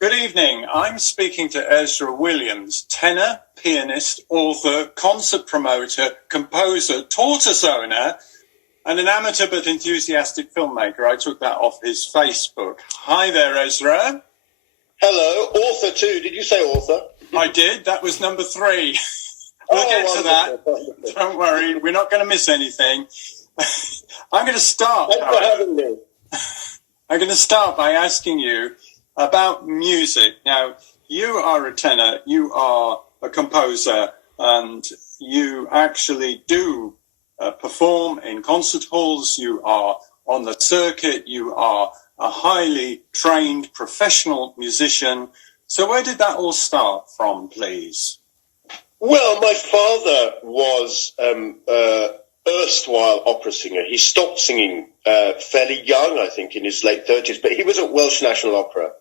Good evening. I'm speaking to Ezra Williams, tenor, pianist, author, concert promoter, composer, tortoise owner, and an amateur but enthusiastic filmmaker. I took that off his Facebook. Hi there, Ezra. Hello. Author too. Did you say author? I did. That was number 3. We'll get to that. Wonderful. Don't worry. We're not going to miss anything. I'm going to start. Thanks for having me. I'm going to start by asking you about music. Now, you are a tenor, you are a composer, and you actually do perform in concert halls, you are on the circuit, you are a highly trained professional musician. So where did that all start from, please? Well, my father was erstwhile opera singer. He stopped singing fairly young, I think, in his late 30s, but he was at Welsh National Opera.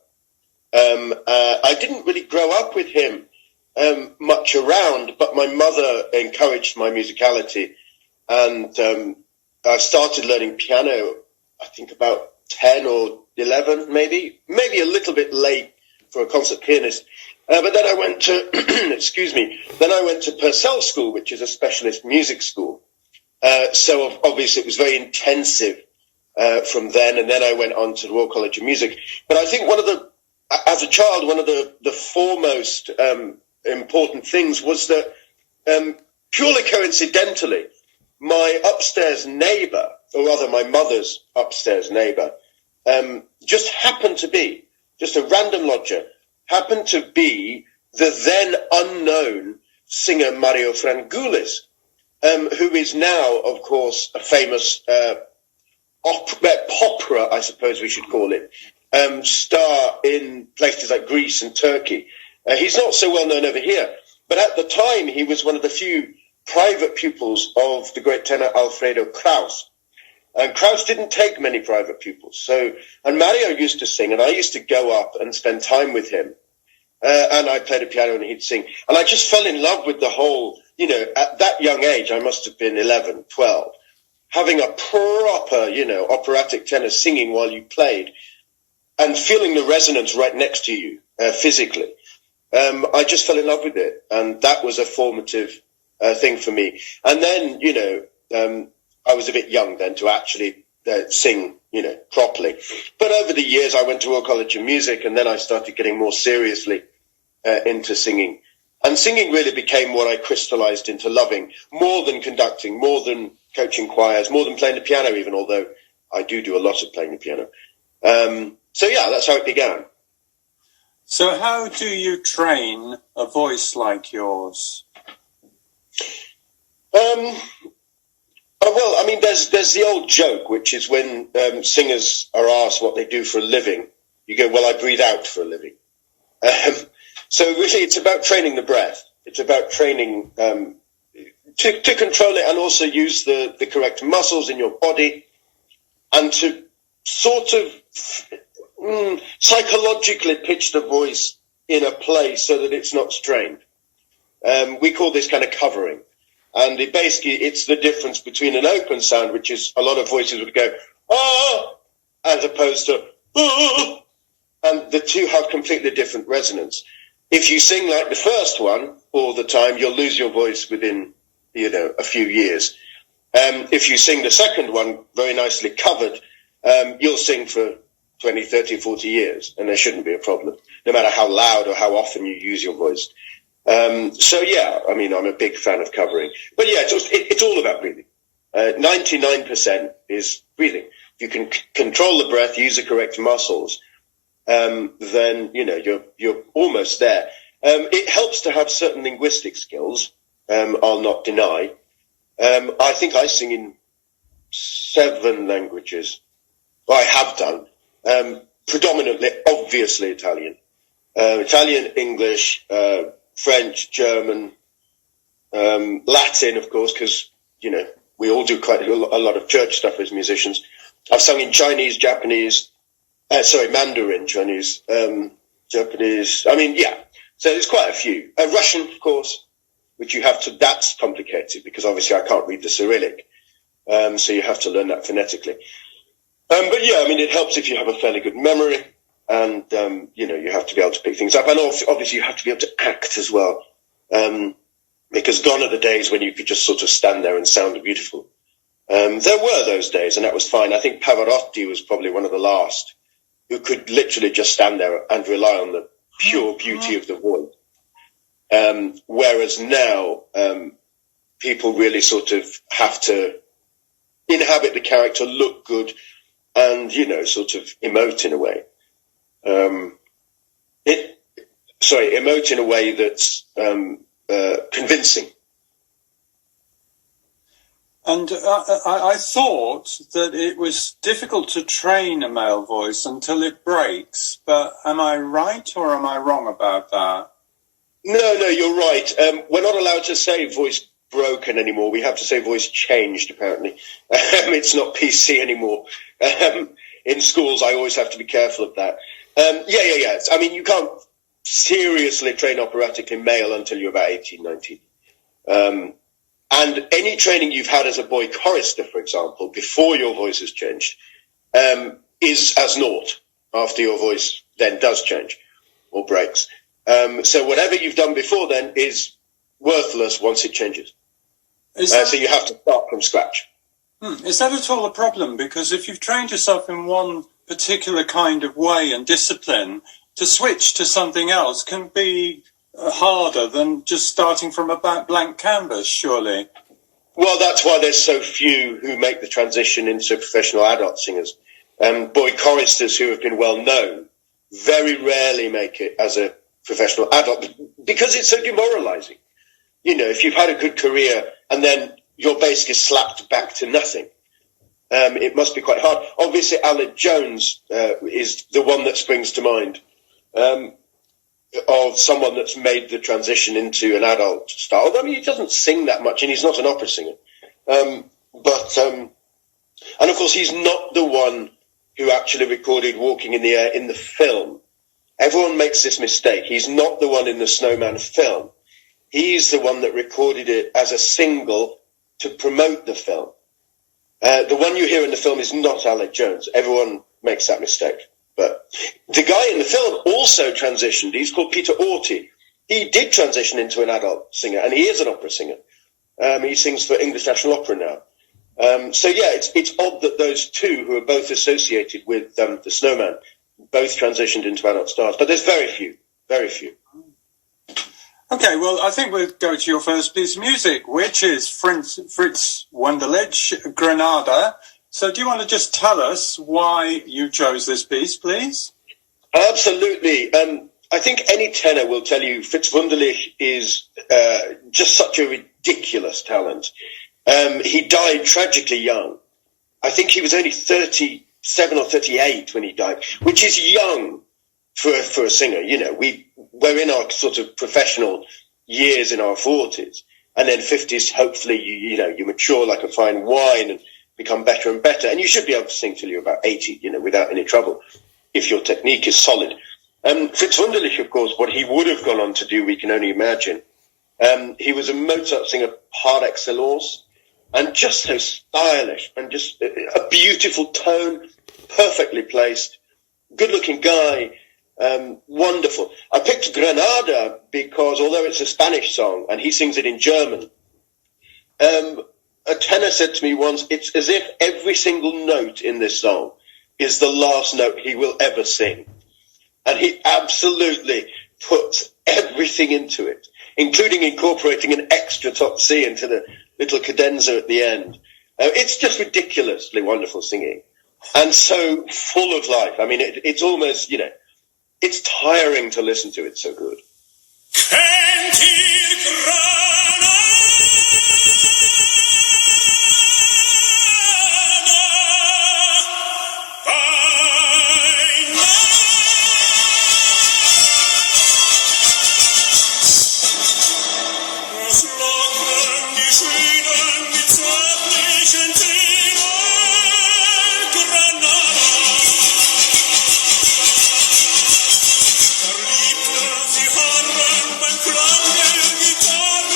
I didn't really grow up with him much around, but my mother encouraged my musicality, and I started learning piano, I think about 10 or 11, maybe a little bit late for a concert pianist. But then I went to, then I went to Purcell School, which is a specialist music school. So obviously it was very intensive from then, and then I went on to the Royal College of Music. But I think as a child, one of the foremost important things was that purely coincidentally, my upstairs neighbour, or rather my mother's upstairs neighbour, just happened to be, just a random lodger, happened to be the then unknown singer Mario Frangoulis, who is now, of course, a famous popera, I suppose we should call it, star in places like Greece and Turkey. He's not so well known over here, but at the time he was one of the few private pupils of the great tenor Alfredo Kraus. And Kraus didn't take many private pupils. And Mario used to sing, and I used to go up and spend time with him. And I played the piano and he'd sing. And I just fell in love with the whole, at that young age, I must have been 11, 12, having a proper, operatic tenor singing while you played and feeling the resonance right next to you physically. I just fell in love with it. And that was a formative thing for me. And then, I was a bit young then to actually sing, properly. But over the years, I went to Royal College of Music, and then I started getting more seriously into singing. And singing really became what I crystallized into loving, more than conducting, more than coaching choirs, more than playing the piano even, although I do a lot of playing the piano. So yeah, that's how it began. So how do you train a voice like yours? Well, I mean, there's the old joke, which is when singers are asked what they do for a living, you go, well, I breathe out for a living. So really, it's about training the breath. It's about training to control it and also use the correct muscles in your body and to sort of psychologically pitch the voice in a place so that it's not strained. We call this kind of covering. And it's the difference between an open sound, which is a lot of voices would go, ah, as opposed to, ah, and the two have completely different resonance. If you sing like the first one all the time, you'll lose your voice within, a few years. If you sing the second one very nicely covered, you'll sing for 20, 30, 40 years, and there shouldn't be a problem, no matter how loud or how often you use your voice. So yeah, I mean, I'm a big fan of covering, but yeah, it's all about breathing. 99% is breathing. If you can control the breath, use the correct muscles, then, you're almost there. It helps to have certain linguistic skills. I'll not deny. I think I sing in 7 languages. Well, I have done, predominantly, obviously Italian, English, French, German, Latin, of course, because, we all do quite a lot of church stuff as musicians. I've sung in Chinese, Japanese, Mandarin, Chinese, Japanese. I mean, yeah. So there's quite a few. Russian, of course, which that's complicated because obviously I can't read the Cyrillic. So you have to learn that phonetically. But yeah, I mean, it helps if you have a fairly good memory. and you have to be able to pick things up, and obviously you have to be able to act as well, because gone are the days when you could just sort of stand there and sound beautiful. There were those days, and that was fine. I think Pavarotti was probably one of the last who could literally just stand there and rely on the pure beauty of the voice. Whereas now, people really sort of have to inhabit the character, look good, and, sort of emote in a way. Emote in a way that's convincing. And I thought that it was difficult to train a male voice until it breaks, but am I right or am I wrong about that? No, you're right. We're not allowed to say voice broken anymore. We have to say voice changed, apparently. It's not PC anymore. In schools, I always have to be careful of that. Yeah. I mean, you can't seriously train operatically male until you're about 18, 19. And any training you've had as a boy chorister, for example, before your voice has changed, is as naught after your voice then does change or breaks. So whatever you've done before then is worthless once it changes. So you have to start from scratch. Is that at all a problem? Because if you've trained yourself in one particular kind of way and discipline, to switch to something else can be harder than just starting from a blank canvas, surely. Well, that's why there's so few who make the transition into professional adult singers. Boy choristers who have been well known very rarely make it as a professional adult because it's so demoralizing. If you've had a good career and then your bass gets slapped back to nothing, it must be quite hard. Obviously, Aled Jones is the one that springs to mind. Of someone that's made the transition into an adult style. I mean, he doesn't sing that much, and he's not an opera singer. And of course, he's not the one who actually recorded Walking in the Air in the film. Everyone makes this mistake. He's not the one in the Snowman film. He's the one that recorded it as a single to promote the film. The one you hear in the film is not Aled Jones. Everyone makes that mistake. But the guy in the film also transitioned. He's called Peter Orty. He did transition into an adult singer, and he is an opera singer. He sings for English National Opera now. So yeah, it's odd that those two, who are both associated with the Snowman, both transitioned into adult stars. But there's very few. Okay, well, I think we'll go to your first piece of music, which is Fritz Wunderlich, Granada. So do you want to just tell us why you chose this piece, please? Absolutely. I think any tenor will tell you Fritz Wunderlich is just such a ridiculous talent. He died tragically young. I think he was only 37 or 38 when he died, which is young for a singer. We're in our sort of professional years in our 40s, and then 50s, hopefully, you mature like a fine wine and become better and better, and you should be able to sing till you're about 80, without any trouble, if your technique is solid. Fritz Wunderlich, of course, what he would have gone on to do, we can only imagine. He was a Mozart singer par excellence, and just so stylish, and just a beautiful tone, perfectly placed, good-looking guy, wonderful. I picked Granada because, although it's a Spanish song, and he sings it in German, a tenor said to me once, it's as if every single note in this song is the last note he will ever sing. And he absolutely puts everything into it, including incorporating an extra top C into the little cadenza at the end. It's just ridiculously wonderful singing and so full of life. I mean, it's almost, it's tiring to listen to. It's so good. Sie harren beim Klang der Gitarre.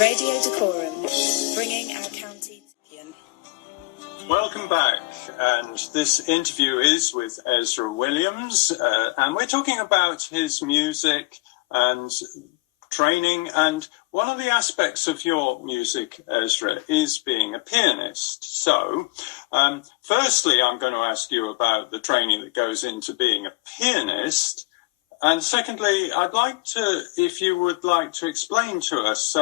Radio Dacorum, bringing our county to Welcome back, and this interview is with Ezra Williams, and we're talking about his music and training, and one of the aspects of your music, Ezra, is being a pianist. So, firstly, I'm going to ask you about the training that goes into being a pianist, and secondly, I'd like to, if you would like to explain to us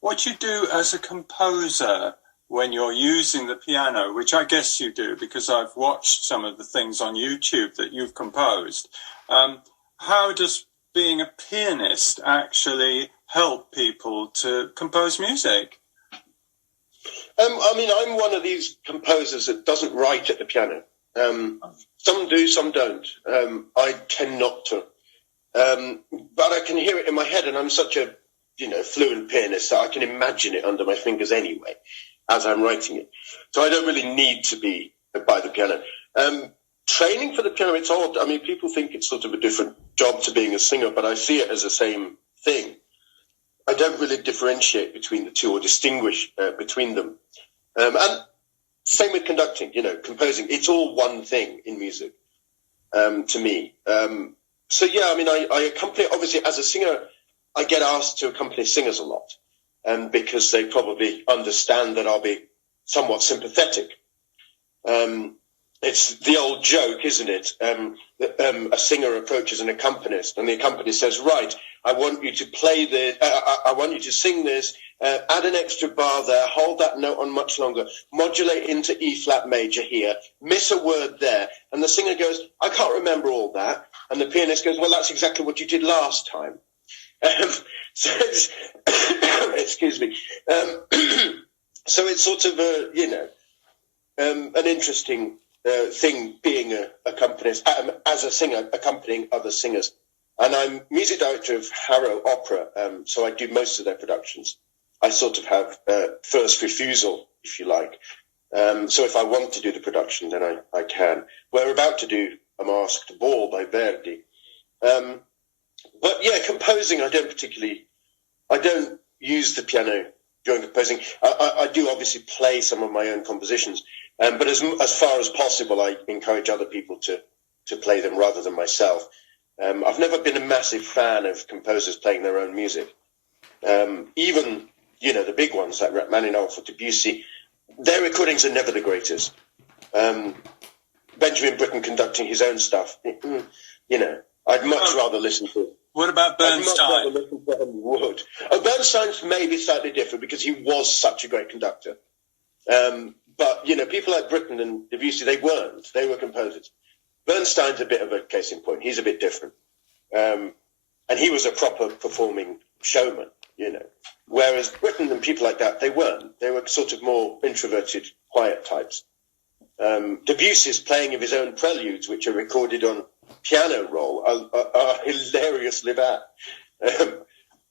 what you do as a composer when you're using the piano, which I guess you do because I've watched some of the things on YouTube that you've composed. How does being a pianist actually help people to compose music? I'm one of these composers that doesn't write at the piano. Some do, some don't. I tend not to. But I can hear it in my head, and I'm such a fluent pianist that I can imagine it under my fingers anyway as I'm writing it. So I don't really need to be by the piano. Training for the piano, it's odd. I mean, people think it's sort of a different job to being a singer, but I see it as the same thing. I don't really differentiate between the two or distinguish between them. And same with conducting, composing. It's all one thing in music to me. So, yeah, I mean, I accompany, obviously, as a singer, I get asked to accompany singers a lot. because they probably understand that I'll be somewhat sympathetic. It's the old joke, isn't it? That, a singer approaches an accompanist, and the accompanist says, "Right, I want you to play this. I want you to sing this. Add an extra bar there. Hold that note on much longer. Modulate into E flat major here. Miss a word there." And the singer goes, "I can't remember all that." And the pianist goes, "Well, that's exactly what you did last time." So it's, excuse me. So it's sort of an interesting thing being a accompanist, as a singer, accompanying other singers. And I'm music director of Harrow Opera, so I do most of their productions. I sort of have first refusal, if you like. So if I want to do the production, then I can. We're about to do A Masked Ball by Verdi. But yeah, composing, I don't use the piano during composing. I do obviously play some of my own compositions, but as far as possible, I encourage other people to play them rather than myself. I've never been a massive fan of composers playing their own music. Even, the big ones like Rachmaninoff or Debussy, their recordings are never the greatest. Benjamin Britten conducting his own stuff, I'd much rather listen to. What about Bernstein? I'd much rather listen to Henry Wood. Bernstein's maybe slightly different because he was such a great conductor. But, people like Britten and Debussy, they weren't. They were composers. Bernstein's a bit of a case in point. He's a bit different. And he was a proper performing showman, Whereas Britten and people like that, they weren't. They were sort of more introverted, quiet types. Debussy's playing of his own preludes, which are recorded on piano roll, are hilariously bad.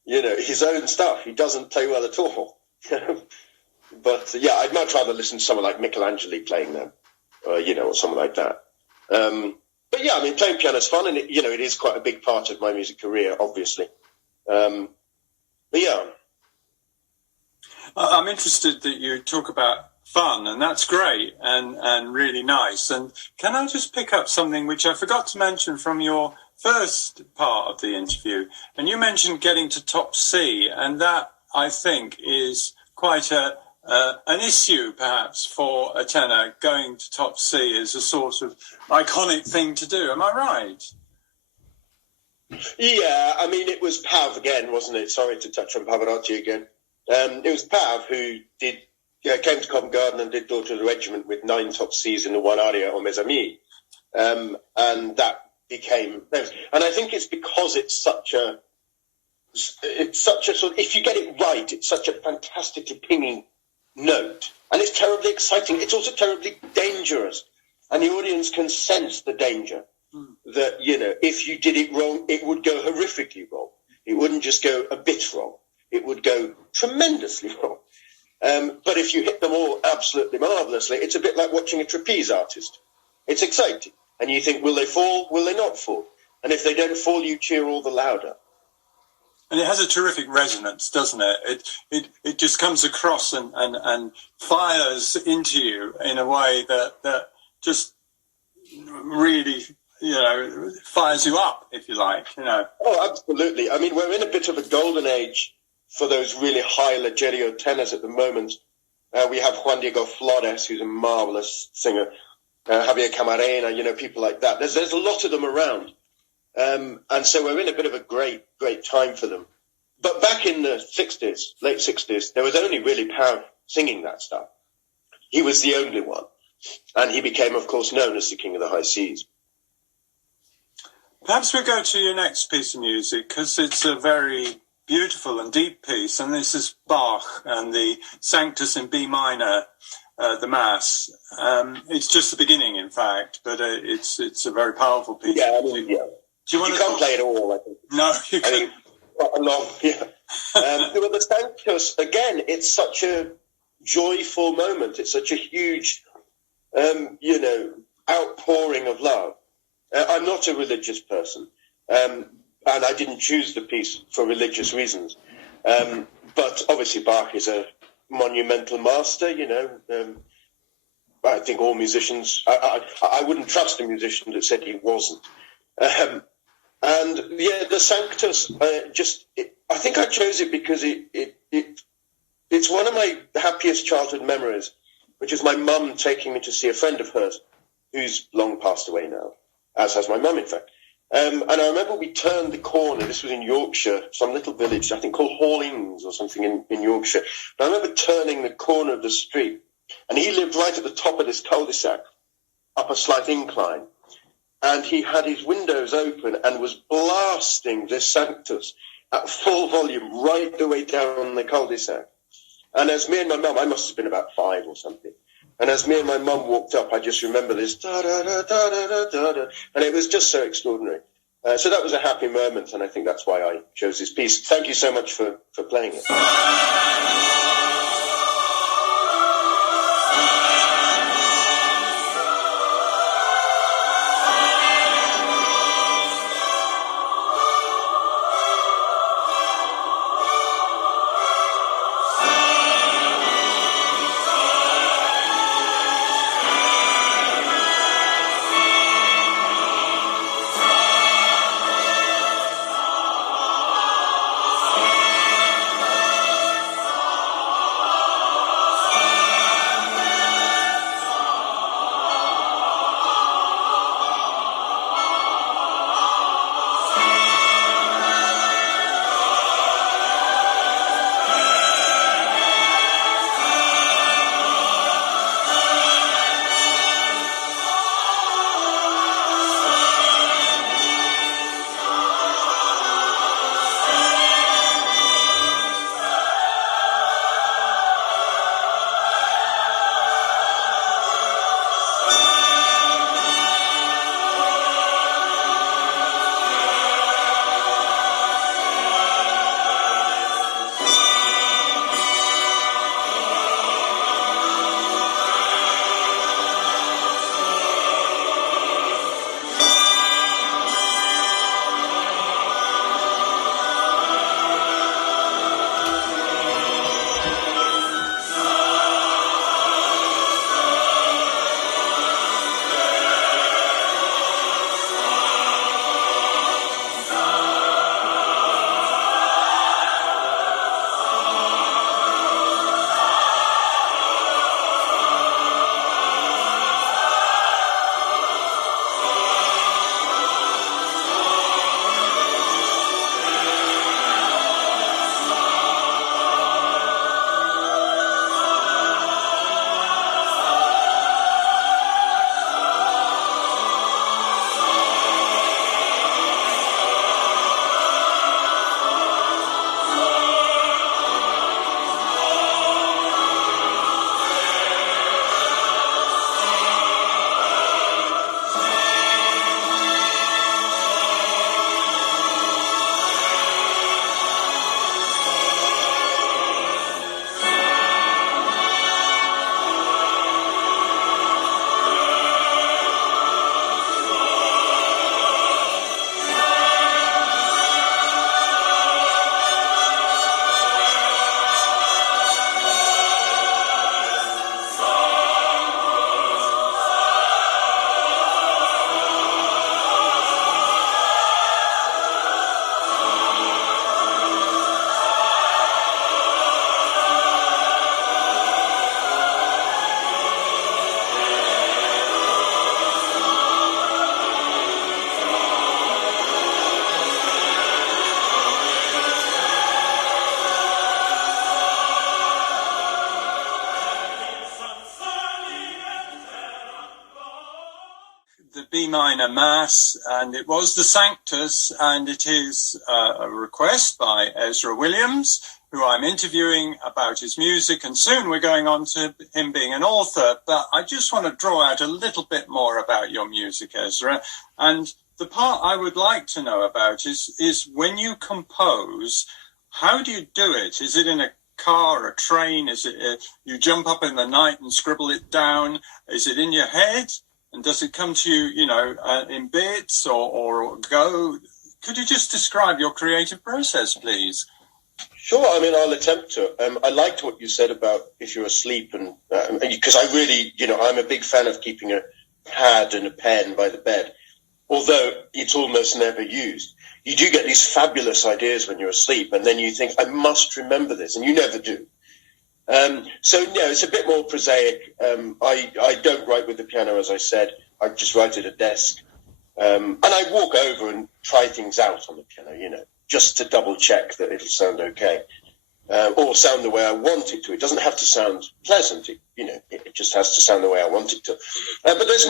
His own stuff, he doesn't play well at all. But, yeah, I'd much rather listen to someone like Michelangelo playing them, or someone like that. But, yeah, playing piano's fun, and, it is quite a big part of my music career, obviously. But, yeah. I'm interested that you talk about fun, and that's great and really nice. And can I just pick up something which I forgot to mention from your first part of the interview? And you mentioned getting to top C, and that, I think, is quite an issue, perhaps, for a tenor. Going to top C is a sort of iconic thing to do. Am I right? Yeah, it was Pav again, wasn't it? Sorry to touch on Pavarotti again. It was Pav who came to Covent Garden and did Daughter of the Regiment with 9 top C's in the one aria on Mes Amis. And that became famous. And I think it's because it's such a sort of, if you get it right, it's such a fantastically pinging note. And it's terribly exciting. It's also terribly dangerous. And the audience can sense the danger that, if you did it wrong, it would go horrifically wrong. It wouldn't just go a bit wrong. It would go tremendously wrong. But if you hit them all absolutely marvellously, it's a bit like watching a trapeze artist. It's exciting. And you think, will they fall? Will they not fall? And if they don't fall, you cheer all the louder. And it has a terrific resonance, doesn't it? It just comes across and fires into you in a way that just really, fires you up, if you like, Oh, absolutely. We're in a bit of a golden age for those really high leggero tenors at the moment. We have Juan Diego Flores, who's a marvelous singer, Javier Camarena, people like that. There's a lot of them around. And so we're in a bit of a great time for them. But back in the 60s, late 60s, there was only really Pav singing that stuff. He was the only one. And he became, of course, known as the King of the High Seas. Perhaps we'll go to your next piece of music, because it's a very beautiful and deep piece, and this is Bach and the Sanctus in B minor, the Mass. It's just the beginning, in fact, but it's a very powerful piece. Yeah, Do you want you to can't play it all, I think. No, you can't. Quite a long, yeah. Well, the Sanctus, again, it's such a joyful moment. It's such a huge, outpouring of love. I'm not a religious person, and I didn't choose the piece for religious reasons. But obviously Bach is a monumental master, I think all musicians, I wouldn't trust a musician that said he wasn't. And yeah, the Sanctus, I think I chose it because it it's one of my happiest childhood memories, which is my mum taking me to see a friend of hers who's long passed away now, as has my mum, in fact. And I remember we turned the corner. This was in Yorkshire, some little village, I think called Hallings or something in Yorkshire. But I remember turning the corner of the street, and he lived right at the top of this cul-de-sac, up a slight incline. And he had his windows open and was blasting this Sanctus at full volume right the way down the cul-de-sac. And as me and my mum, I must have been about 5 or something, and as me and my mum walked up, I just remember this da-da-da-da-da-da-da, and it was just so extraordinary. So that was a happy moment, and I think that's why I chose this piece. Thank you so much for playing it. B minor Mass, and it was the Sanctus, and it is a request by Ezra Williams, who I'm interviewing about his music, and soon we're going on to him being an author. But I just want to draw out a little bit more about your music, Ezra. And the part I would like to know about is when you compose, how do you do it? Is it in a car, a train? Is it you jump up in the night and scribble it down? Is it in your head? And does it come to you, in bits or go? Could you just describe your creative process, please? Sure. I mean, I'll attempt to. I liked what you said about if you're asleep, and because I really, I'm a big fan of keeping a pad and a pen by the bed, although it's almost never used. You do get these fabulous ideas when you're asleep, and then you think, I must remember this, and you never do. So yeah, it's a bit more prosaic. I don't write with the piano, as I said. I just write at a desk. And I walk over and try things out on the piano, just to double check that it'll sound okay. Or sound the way I want it to. It doesn't have to sound pleasant. It just has to sound the way I want it to. But there's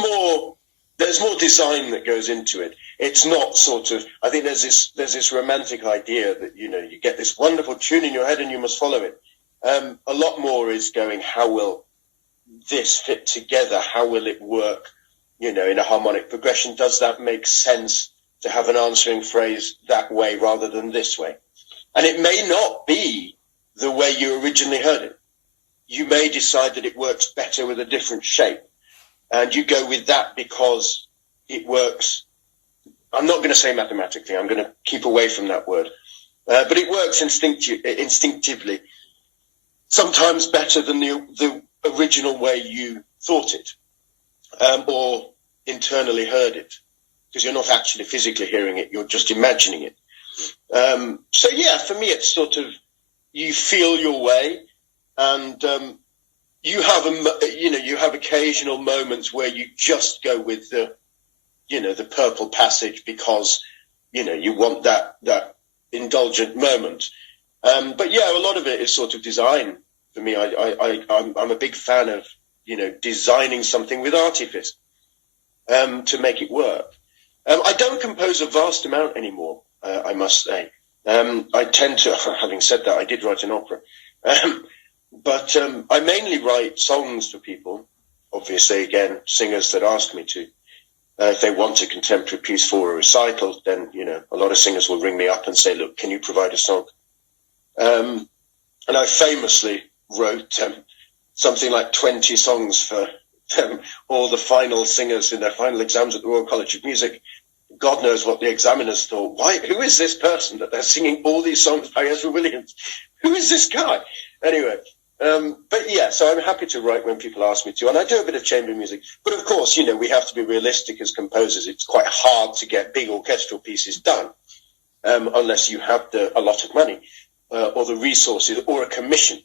more design that goes into it. It's not sort of, I think there's this romantic idea that, you get this wonderful tune in your head and you must follow it. A lot more is going, how will this fit together? How will it work, in a harmonic progression? Does that make sense to have an answering phrase that way rather than this way? And it may not be the way you originally heard it. You may decide that it works better with a different shape. And you go with that because it works. I'm not going to say mathematically. I'm going to keep away from that word. But it works instinctively, sometimes better than the original way you thought it, or internally heard it, because you're not actually physically hearing it. You're just imagining it. So yeah, for me, it's sort of, you feel your way, and you have occasional moments where you just go with the purple passage because you want that indulgent moment. But yeah, a lot of it is sort of design for me. I'm a big fan of designing something with artifice to make it work. I don't compose a vast amount anymore, I must say. I tend to, having said that, I did write an opera. But I mainly write songs for people, obviously, again, singers that ask me to. If they want a contemporary piece for a recital, then, a lot of singers will ring me up and say, look, can you provide a song? And I famously wrote something like 20 songs for all the final singers in their final exams at the Royal College of Music. God knows what the examiners thought. Who is this person that they're singing all these songs by Ezra Williams? Who is this guy? Anyway, but yeah, so I'm happy to write when people ask me to, and I do a bit of chamber music. But of course, we have to be realistic as composers. It's quite hard to get big orchestral pieces done unless you have a lot of money or the resources or a commission,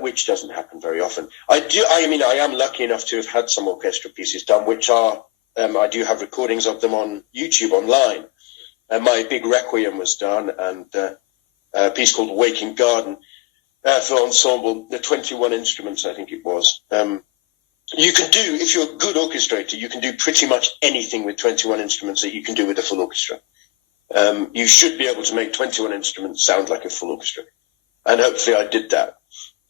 which doesn't happen very often. I am lucky enough to have had some orchestral pieces done, which are I do have recordings of them on YouTube online. My big Requiem was done, and a piece called Waking Garden for ensemble, the 21 instruments, I think it was. You can do, if you're a good orchestrator, you can do pretty much anything with 21 instruments that you can do with a full orchestra. You should be able to make 21 instruments sound like a full orchestra. And hopefully I did that.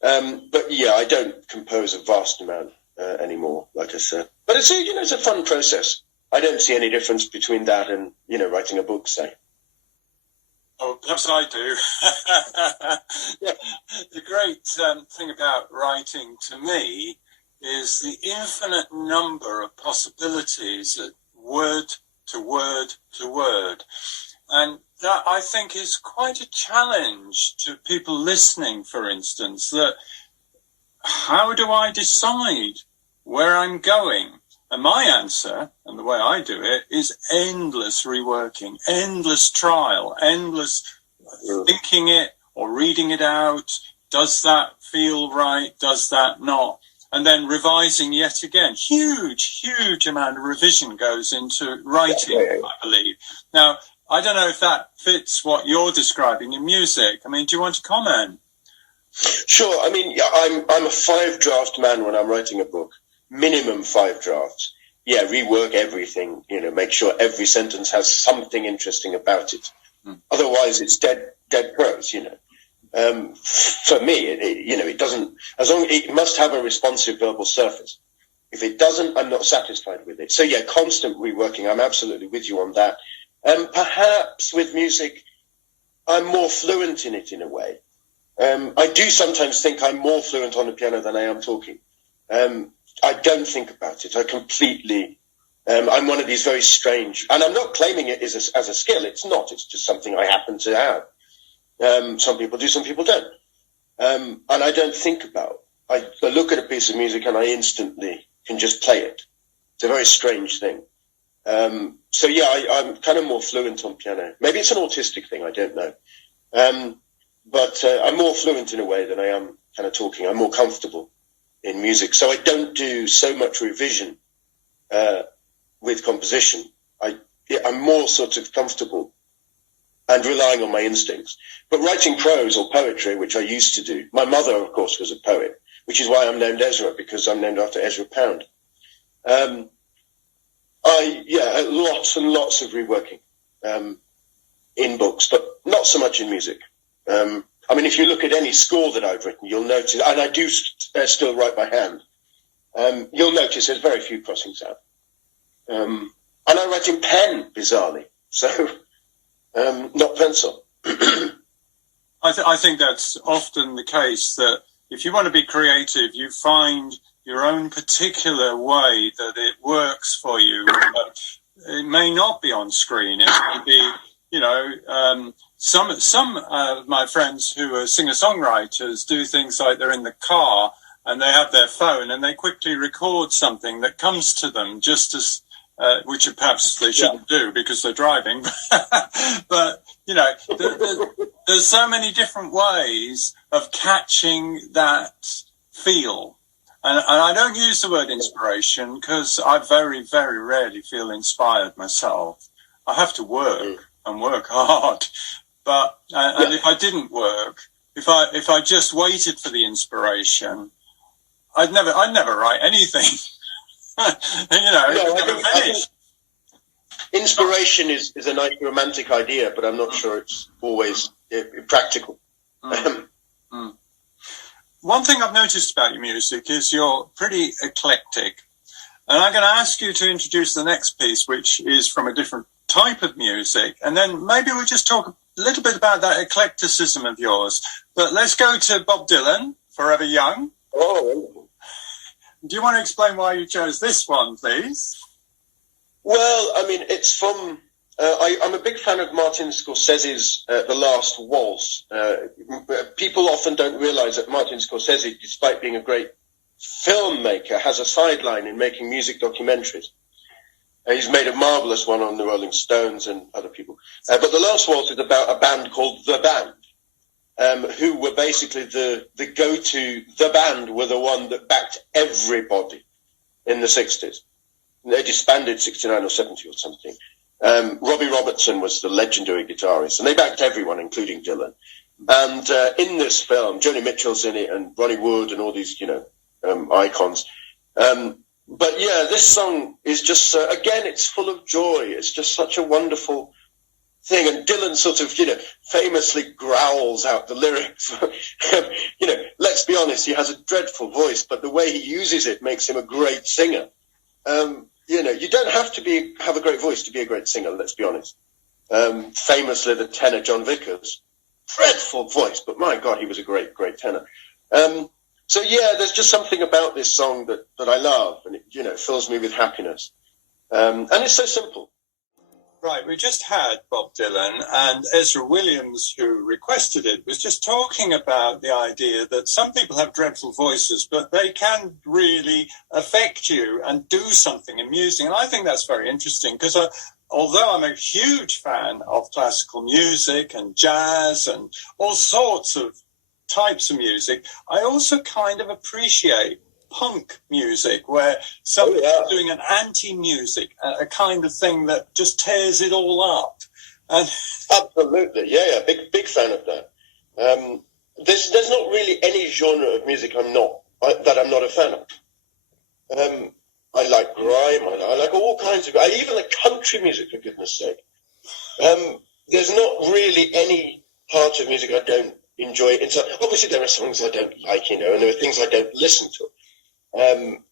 But yeah, I don't compose a vast amount anymore, like I said. But it's a fun process. I don't see any difference between that and, writing a book, say. Oh, perhaps I do. Yeah. The great thing about writing, to me, is the infinite number of possibilities, word to word to word. And that, I think, is quite a challenge to people listening, for instance, that how do I decide where I'm going? And my answer, and the way I do it, is endless reworking, endless trial, endless thinking it or reading it out. Does that feel right? Does that not? And then revising yet again. Huge amount of revision goes into writing, I believe. Now, I don't know if that fits what you're describing in music. I mean, do you want to comment? Sure. I mean, I'm a 5-draft man when I'm writing a book. Minimum 5 drafts. Yeah, rework everything, make sure every sentence has something interesting about it. Otherwise it's dead prose, For me, it doesn't, it must have a responsive verbal surface. If it doesn't, I'm not satisfied with it. So yeah, constant reworking. I'm absolutely with you on that. Perhaps with music, I'm more fluent in it in a way. I do sometimes think I'm more fluent on the piano than I am talking. I don't think about it. I completely, I'm one of these very strange, and I'm not claiming it as a skill. It's not. It's just something I happen to have. Some people do, some people don't. And I don't think about. I look at a piece of music and I instantly can just play it. It's a very strange thing. So yeah, I'm kind of more fluent on piano. Maybe it's an autistic thing. I don't know. but I'm more fluent in a way than I am kind of talking. I'm more comfortable in music, so I don't do so much revision with composition. I'm more sort of comfortable and relying on my instincts. But writing prose or poetry, which I used to do, my mother, of course, was a poet, which is why I'm named Ezra, because I'm named after Ezra Pound. Lots and lots of reworking in books, but not so much in music. I mean, if you look at any score that I've written, you'll notice, and I do still write by hand, you'll notice there's very few crossings out. And I write in pen, bizarrely, so not pencil. I think that's often the case, that if you want to be creative, you find your own particular way that it works for you. It may not be on screen. It may be, some of my friends who are singer-songwriters do things like they're in the car and they have their phone and they quickly record something that comes to them just as, which perhaps they shouldn't do because they're driving. But, there's so many different ways of catching that feel. And I don't use the word inspiration because I very, very rarely feel inspired myself. I have to work and work hard. But and if I didn't work, if I just waited for the inspiration, I'd never write anything. Never finish. Inspiration is a nice romantic idea, but I'm not sure it's always practical. One thing I've noticed about your music is you're pretty eclectic. And I'm going to ask you to introduce the next piece, which is from a different type of music. And then maybe we'll just talk a little bit about that eclecticism of yours. But let's go to Bob Dylan, Forever Young. Oh. Do you want to explain why you chose this one, please? Well, I mean, it's from... I'm a big fan of Martin Scorsese's The Last Waltz. People often don't realize that Martin Scorsese, despite being a great filmmaker, has a sideline in making music documentaries. He's made a marvelous one on the Rolling Stones and other people. But The Last Waltz is about a band called The Band, who were basically the go-to. The Band were the one that backed everybody in the 60s. They disbanded 69 or 70 or something. Robbie Robertson was the legendary guitarist, and they backed everyone, including Dylan. And in this film, Joni Mitchell's in it, and Ronnie Wood, and all these, icons. But yeah, this song is just, again, it's full of joy. It's just such a wonderful thing. And Dylan sort of, famously growls out the lyrics. Let's be honest, he has a dreadful voice, but the way he uses it makes him a great singer. You don't have to have a great voice to be a great singer, let's be honest. Famously, the tenor John Vickers, dreadful voice, but my God, he was a great, great tenor. So yeah, there's just something about this song that I love, and it fills me with happiness. And it's so simple. Right, we just had Bob Dylan, and Ezra Williams, who requested it, was just talking about the idea that some people have dreadful voices, but they can really affect you and do something in music. And I think that's very interesting because although I'm a huge fan of classical music and jazz and all sorts of types of music, I also kind of appreciate punk music, where somebody's doing an anti-music, a kind of thing that just tears it all up. And absolutely, big fan of that. There's not really any genre of music I'm not a fan of. I like grime. I like all kinds of. I even like country music, for goodness sake. There's not really any part of music I don't enjoy. Obviously, there are songs I don't like, and there are things I don't listen to. I'm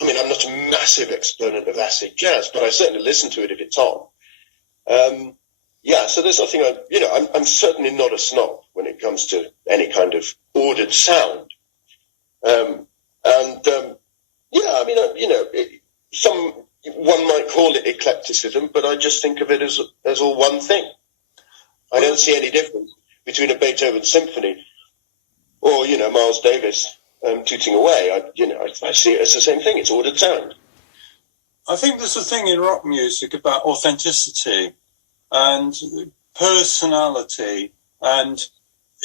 not a massive exponent of acid jazz, but I certainly listen to it if it's on. So there's nothing I'm certainly not a snob when it comes to any kind of ordered sound. One might call it eclecticism, but I just think of it as all one thing. I don't see any difference between a Beethoven symphony or, Miles Davis tooting away. I see it as the same thing. It's ordered sound. I think there's a thing in rock music about authenticity and personality, and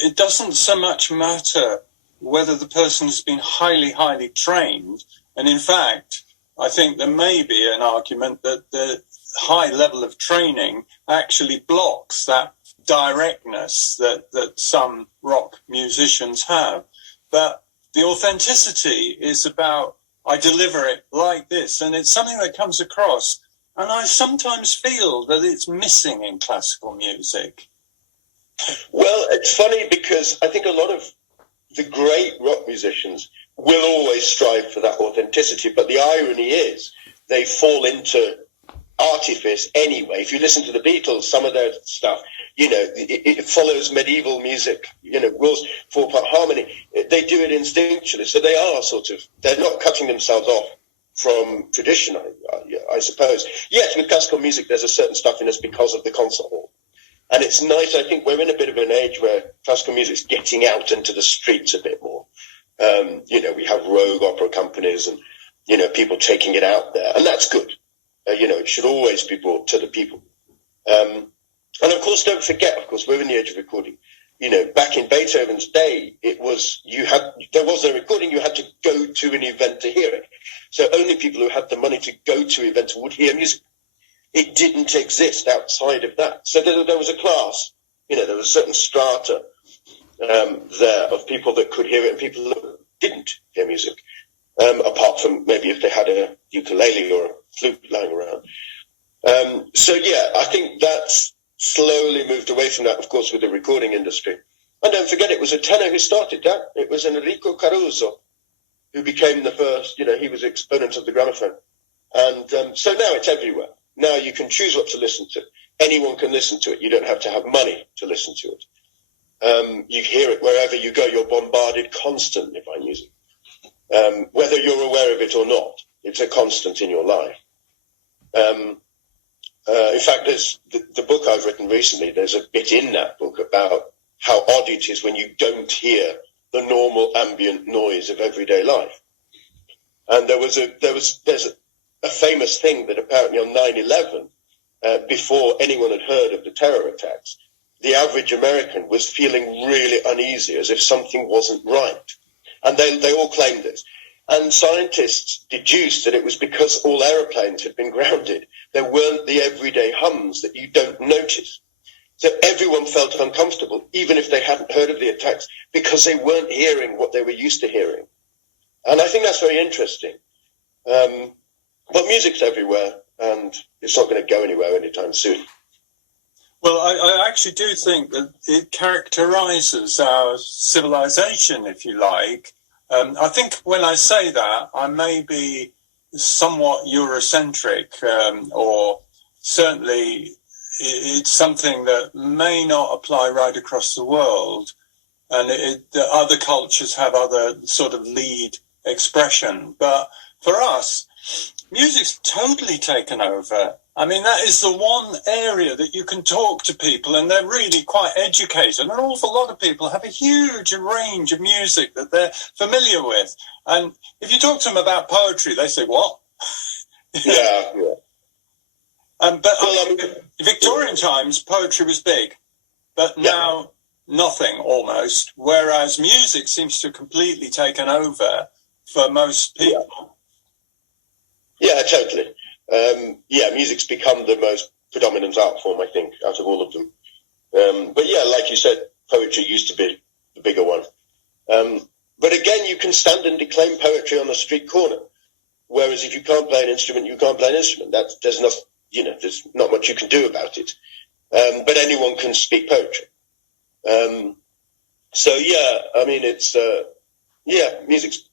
it doesn't so much matter whether the person has been highly, highly trained. And in fact, I think there may be an argument that the high level of training actually blocks that directness that some rock musicians have. But the authenticity is about, I deliver it like this, and it's something that comes across. And I sometimes feel that it's missing in classical music. Well, it's funny because I think a lot of the great rock musicians will always strive for that authenticity, but the irony is they fall into artifice anyway. If you listen to the Beatles, some of their stuff, it follows medieval music, rules, 4-part harmony. They do it instinctually, so they are they're not cutting themselves off from tradition, I suppose. Yes, with classical music, there's a certain stuffiness because of the concert hall. And it's nice, I think we're in a bit of an age where classical music's getting out into the streets a bit more. We have rogue opera companies and, people taking it out there. And that's good. It should always be brought to the people. And of course, don't forget, we're in the age of recording. Back in Beethoven's day, there was no recording. You had to go to an event to hear it. So only people who had the money to go to events would hear music. It didn't exist outside of that. So there was a class, there was a certain strata there of people that could hear it and people that didn't hear music, apart from maybe if they had a ukulele or a flute lying around. I think that's slowly moved away from that, of course, with the recording industry. And don't forget, it was a tenor who started that. It was Enrico Caruso who became the first, he was exponent of the gramophone. And so now it's everywhere. Now you can choose what to listen to. Anyone can listen to it. You don't have to have money to listen to it. You hear it wherever you go. You're bombarded constantly by music. Whether you're aware of it or not, it's a constant in your life. In fact, there's the book I've written recently, there's a bit in that book about how odd it is when you don't hear the normal ambient noise of everyday life. And there's a famous thing that apparently on 9/11, before anyone had heard of the terror attacks, the average American was feeling really uneasy, as if something wasn't right. And they all claimed this. And scientists deduced that it was because all aeroplanes had been grounded. There weren't the everyday hums that you don't notice. So everyone felt uncomfortable, even if they hadn't heard of the attacks, because they weren't hearing what they were used to hearing. And I think that's very interesting. But music's everywhere, and it's not going to go anywhere anytime soon. Well, I actually do think that it characterises our civilization, if you like. I think when I say that, I may be somewhat Eurocentric, or certainly it's something that may not apply right across the world. And the other cultures have other sort of lead expression. But for us, music's totally taken over. I mean, that is the one area that you can talk to people and they're really quite educated. An awful lot of people have a huge range of music that they're familiar with. And if you talk to them about poetry, they say, what? Yeah. Victorian times, poetry was big, but now nothing almost, whereas music seems to have completely taken over for most people. Yeah, totally. Music's become the most predominant art form, I think, out of all of them. But yeah, like you said, poetry used to be the bigger one. But again, you can stand and declaim poetry on a street corner. Whereas if you can't play an instrument, you can't play an instrument. There's not much you can do about it. But anyone can speak poetry. Music's,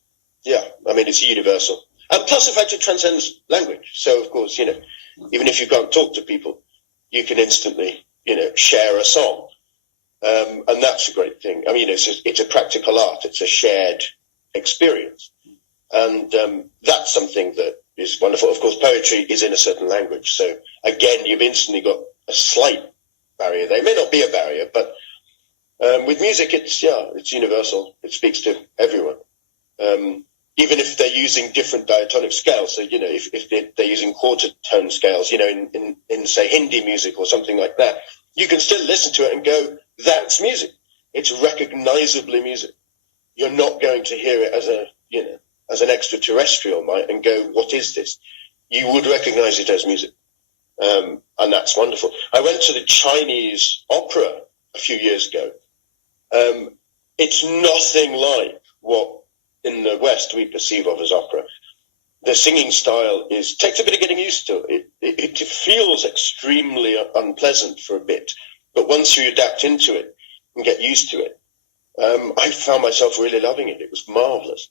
it's universal. And plus the fact it transcends language. So, of course, even if you can't talk to people, you can instantly, share a song. And that's a great thing. I mean, it's a practical art. It's a shared experience. And that's something that is wonderful. Of course, poetry is in a certain language. So, again, you've instantly got a slight barrier there. It may not be a barrier, but with music, it's universal. It speaks to everyone. Even if they're using different diatonic scales. So, if they're using quarter tone scales, in say, Hindi music or something like that, you can still listen to it and go, that's music. It's recognizably music. You're not going to hear it as an extraterrestrial might and go, what is this? You would recognize it as music. And that's wonderful. I went to the Chinese opera a few years ago. It's nothing like what in the West we perceive of as opera. The singing style takes a bit of getting used to. It feels extremely unpleasant for a bit, but once you adapt into it and get used to it, I found myself really loving it. It was marvelous,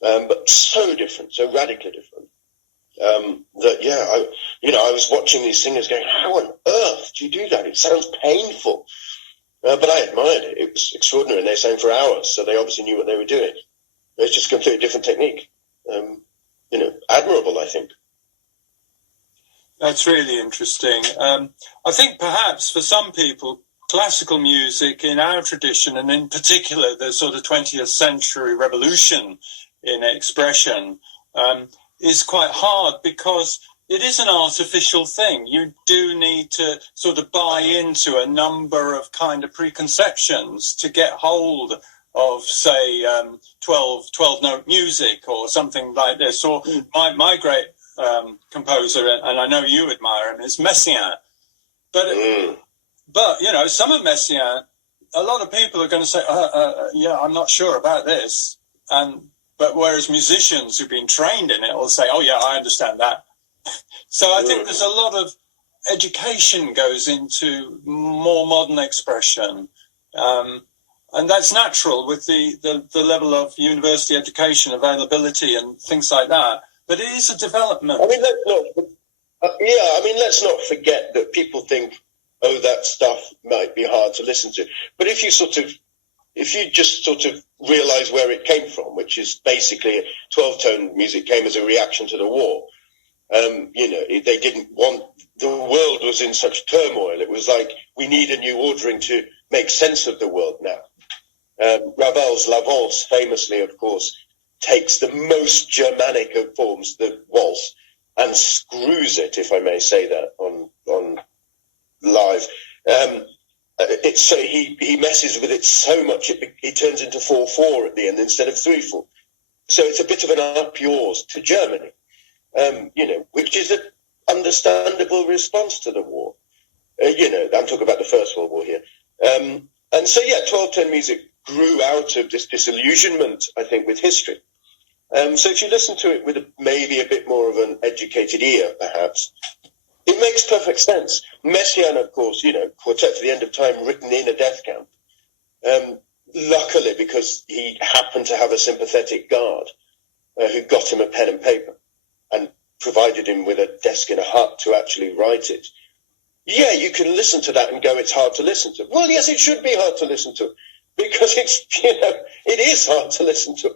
but so different, so radically different. I was watching these singers going, how on earth do you do that? It sounds painful. But I admired it. It was extraordinary, and they sang for hours, so they obviously knew what they were doing. It was just a completely different technique. Admirable, I think. That's really interesting. I think perhaps for some people, classical music in our tradition, and in particular the sort of 20th century revolution in expression, is quite hard because it is an artificial thing. You do need to sort of buy into a number of kind of preconceptions to get hold of, say, 12-note music or something like this. Or my great composer, and I know you admire him, is Messiaen. But some of Messiaen, a lot of people are going to say, I'm not sure about this. But whereas musicians who've been trained in it will say, oh, yeah, I understand that. So I think there's a lot of education goes into more modern expression. And that's natural with the level of university education availability and things like that. But it is a development. I mean, let's not forget that people think, oh, that stuff might be hard to listen to. But if you just sort of realize where it came from, which is basically 12-tone music came as a reaction to the war. They didn't want, the world was in such turmoil. It was like, we need a new ordering to make sense of the world now. Ravel's La Valse famously, of course, takes the most Germanic of forms, the waltz, and screws it, if I may say that, on live. He messes with it so much it turns into 4/4 at the end instead of 3/4. So it's a bit of an up yours to Germany, which is an understandable response to the war. I'm talking about the First World War here. 12-tone music grew out of this disillusionment, I think, with history. So if you listen to it with maybe a bit more of an educated ear, perhaps, it makes perfect sense. Messiaen, of course, Quartet for the End of Time, written in a death camp. Luckily, because he happened to have a sympathetic guard who got him a pen and paper and provided him with a desk in a hut to actually write it. Yeah, you can listen to that and go, it's hard to listen to. Well, yes, it should be hard to listen to because it is hard to listen to.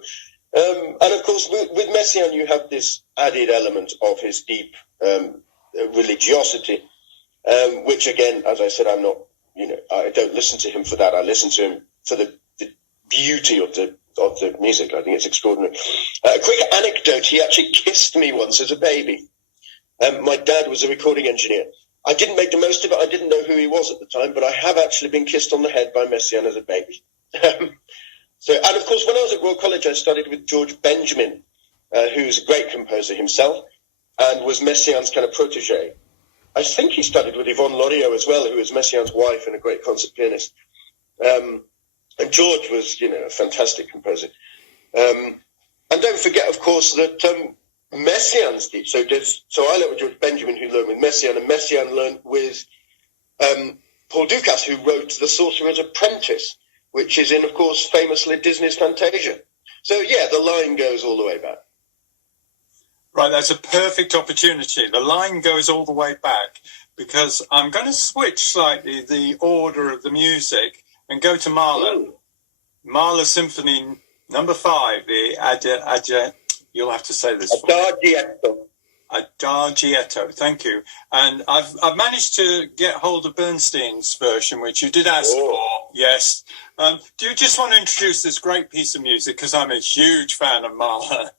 And of course, with Messiaen, you have this added element of his deep religiosity, which again, as I said, I'm not, I don't listen to him for that. I listen to him for the beauty of the music. I think it's extraordinary. A quick anecdote: he actually kissed me once as a baby. My dad was a recording engineer. I didn't make the most of it. I didn't know who he was at the time, but I have actually been kissed on the head by Messiaen as a baby. And of course, when I was at Royal College, I studied with George Benjamin, who's a great composer himself, and was Messiaen's kind of protege. I think he studied with Yvonne Loriot as well, who was Messiaen's wife and a great concert pianist. And George was, a fantastic composer. And don't forget, of course, that Messiaen's deep. So I learned with George Benjamin, who learned with Messiaen, and Messiaen learned with Paul Dukas, who wrote The Sorcerer's Apprentice, which is in, of course, famously Disney's Fantasia. So, yeah, the line goes all the way back. Right, that's a perfect opportunity. The line goes all the way back because I'm going to switch slightly the order of the music and go to Mahler. Mahler Symphony number 5, the you'll have to say this. Adagietto. Adagietto, thank you. And I've managed to get hold of Bernstein's version, which you did ask for. Yes. Do you just want to introduce this great piece of music? Because I'm a huge fan of Mahler.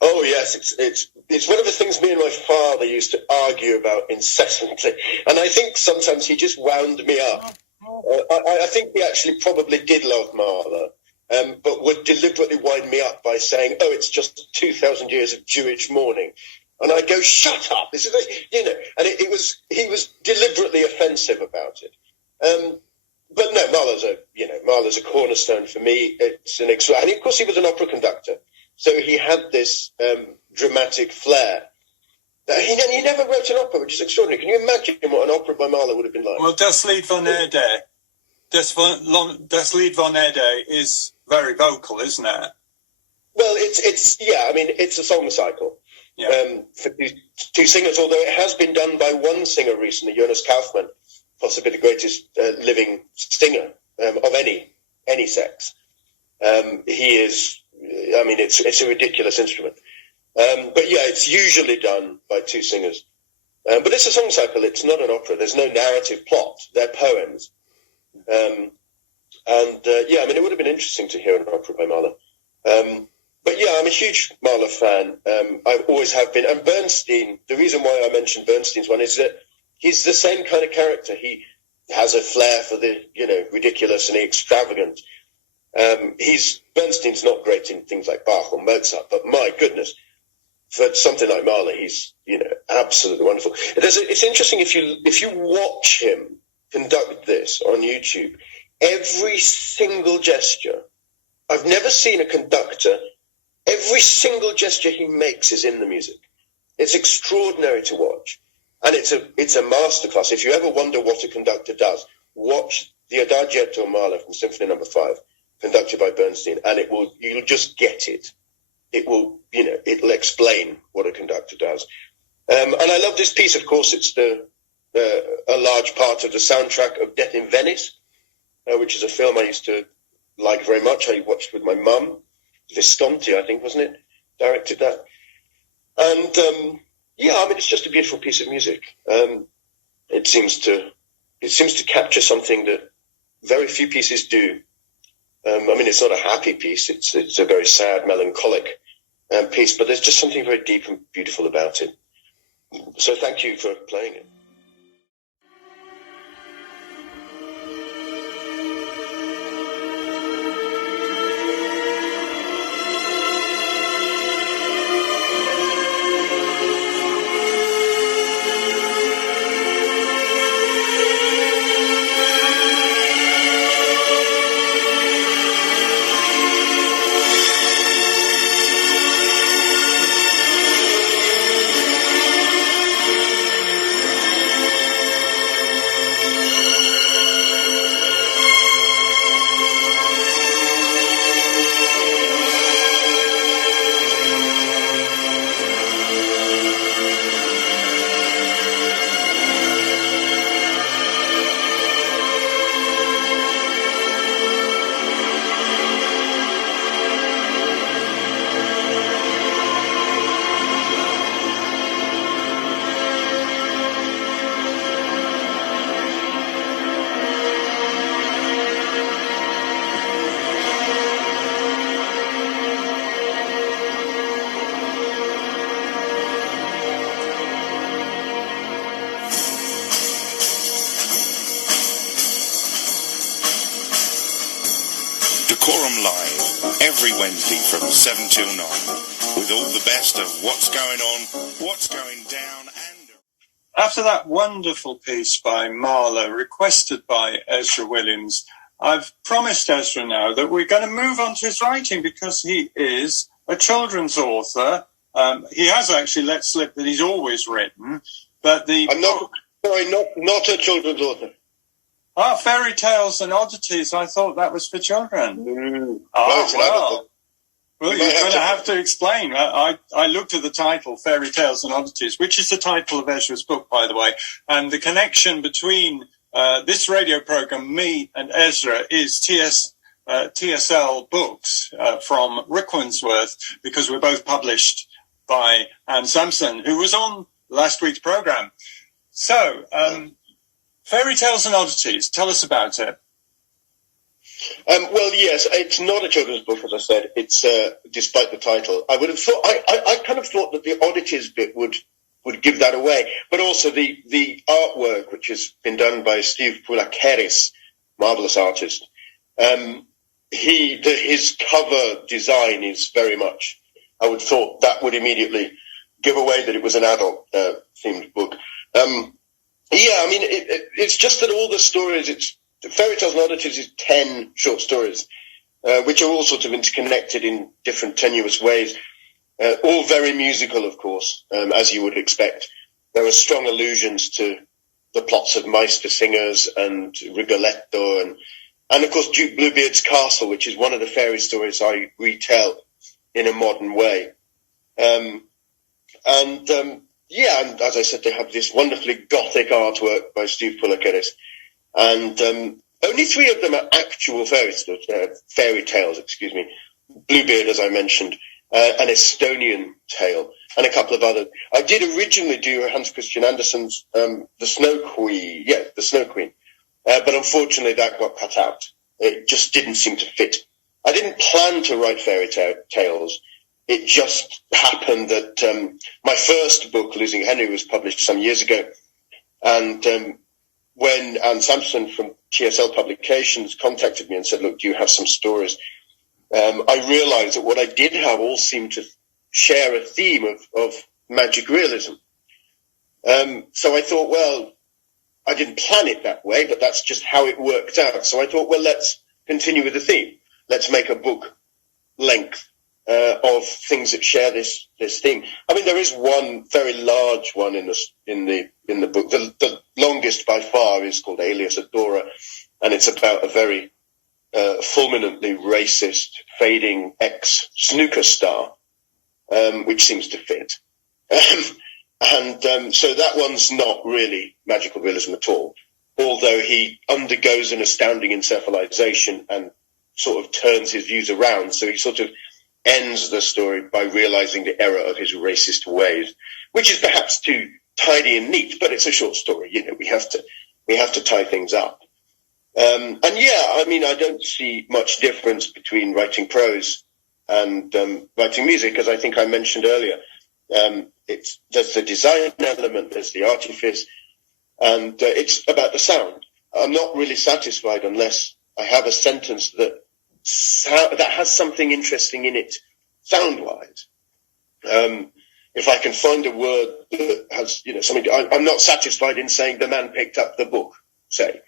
Oh, yes. It's one of the things me and my father used to argue about incessantly. And I think sometimes he just wound me up. I think he actually probably did love Mahler, but would deliberately wind me up by saying, "Oh, it's just 2,000 years of Jewish mourning," and I go, "Shut up!" This is, and he was deliberately offensive about it. But no, Mahler's a cornerstone for me. It's an and of course he was an opera conductor, so he had this dramatic flair. He never wrote an opera, which is extraordinary. Can you imagine what an opera by Mahler would have been like? Well, Das Lied von Erde. Das Lied von Erde is very vocal, isn't it? Well, it's a song cycle for two singers, although it has been done by one singer recently, Jonas Kaufmann, possibly the greatest living singer of any sex. He is, it's a ridiculous instrument. But yeah, it's usually done by two singers. But it's a song cycle, it's not an opera. There's no narrative plot, they're poems. It would have been interesting to hear an opera by Mahler. But yeah, I'm a huge Mahler fan. I always have been. And Bernstein, the reason why I mentioned Bernstein's one is that he's the same kind of character. He has a flair for the, ridiculous and the extravagant. Bernstein's not great in things like Bach or Mozart, but my goodness, for something like Mahler, he's, absolutely wonderful. It's interesting if you watch him conduct this on YouTube, every single gesture, I've never seen a conductor, every single gesture he makes is in the music. It's extraordinary to watch. And it's a masterclass. If you ever wonder what a conductor does, watch the Adagietto Mahler from Symphony No. 5, conducted by Bernstein, and you'll just get it. It'll explain what a conductor does. And I love this piece. Of course, it's a large part of the soundtrack of Death in Venice, which is a film I used to like very much. I watched with my mum. Visconti, I think, wasn't it? Directed that. And it's just a beautiful piece of music. It seems to capture something that very few pieces do. It's not a happy piece. It's a very sad, melancholic piece, but there's just something very deep and beautiful about it. So thank you for playing it. Dacorum Live, every Wednesday from 7 till 9, with all the best of what's going on, what's going down, and... After that wonderful piece by Mahler, requested by Ezra Williams, I've promised Ezra now that we're going to move on to his writing because he is a children's author. He has actually let slip that he's always written, but I'm not a children's author. Fairytales and Oddities. I thought that was for children. Well, you're going to have to explain. I looked at the title, Fairytales and Oddities, which is the title of Ezra's book, by the way. And the connection between this radio program, me and Ezra, is TSL Books from Rickmansworth, because we're both published by Anne Sampson, who was on last week's program. So, Fairytales and Oddities, tell us about it. Well, yes, it's not a children's book, as I said. It's despite the title. I would have thought. I kind of thought that the Oddities bit would give that away, but also the artwork, which has been done by Steve Poulakeris, marvelous artist. His cover design is very much, I would thought that would immediately give away that it was an adult themed book. It's just that all the stories, Fairytales and Oddities is 10 short stories, which are all sort of interconnected in different tenuous ways, all very musical, of course, as you would expect. There are strong allusions to the plots of Mice for Singers and Rigoletto and of course Duke Bluebeard's Castle, which is one of the fairy stories I retell in a modern way. And as I said, they have this wonderfully gothic artwork by Steve Pullakaris. And only 3 of them are actual fairy tales, Bluebeard, as I mentioned, an Estonian tale, and a couple of others. I did originally do Hans Christian Andersen's The Snow Queen, but unfortunately that got cut out. It just didn't seem to fit. I didn't plan to write fairy tales. It just happened that my first book, Losing Henry, was published some years ago, and when Anne Sampson from TSL Publications contacted me and said, look, do you have some stories? I realized that what I did have all seemed to share a theme of magic realism. So I thought, well, I didn't plan it that way, but that's just how it worked out. So I thought, well, let's continue with the theme. Let's make a book length of things that share this theme. I mean, there is one very large one in the book. The longest by far is called Alias Adora, and it's about a very fulminantly racist, fading ex-snooker star, which seems to fit. So that one's not really magical realism at all, although he undergoes an astounding encephalization and sort of turns his views around. So he sort of ends the story by realizing the error of his racist ways, which is perhaps too tidy and neat, but it's a short story. You know, we have to tie things up. I don't see much difference between writing prose and writing music, as I think I mentioned earlier. There's the design element, there's the artifice, and it's about the sound. I'm not really satisfied unless I have a sentence that has something interesting in it, sound-wise. If I can find a word that has, something, I'm not satisfied in saying the man picked up the book, say.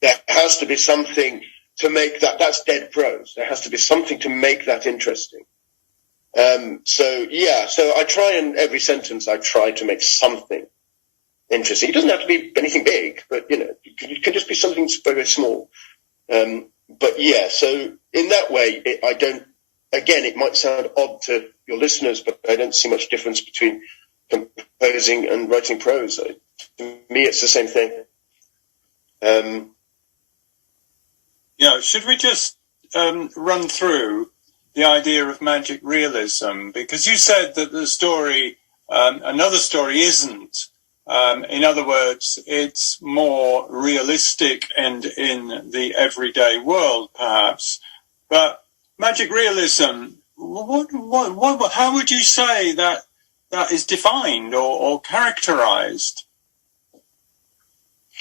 There has to be something to make that's dead prose. There has to be something to make that interesting. So I try, in every sentence, I try to make something interesting. It doesn't have to be anything big, but, it can just be something very small. So in that way, it might sound odd to your listeners, but I don't see much difference between composing and writing prose. To me, it's the same thing. Should we just run through the idea of magic realism? Because you said that the story, another story isn't. In other words, it's more realistic and in the everyday world, perhaps. But magic realism, how would you say that is defined or characterized?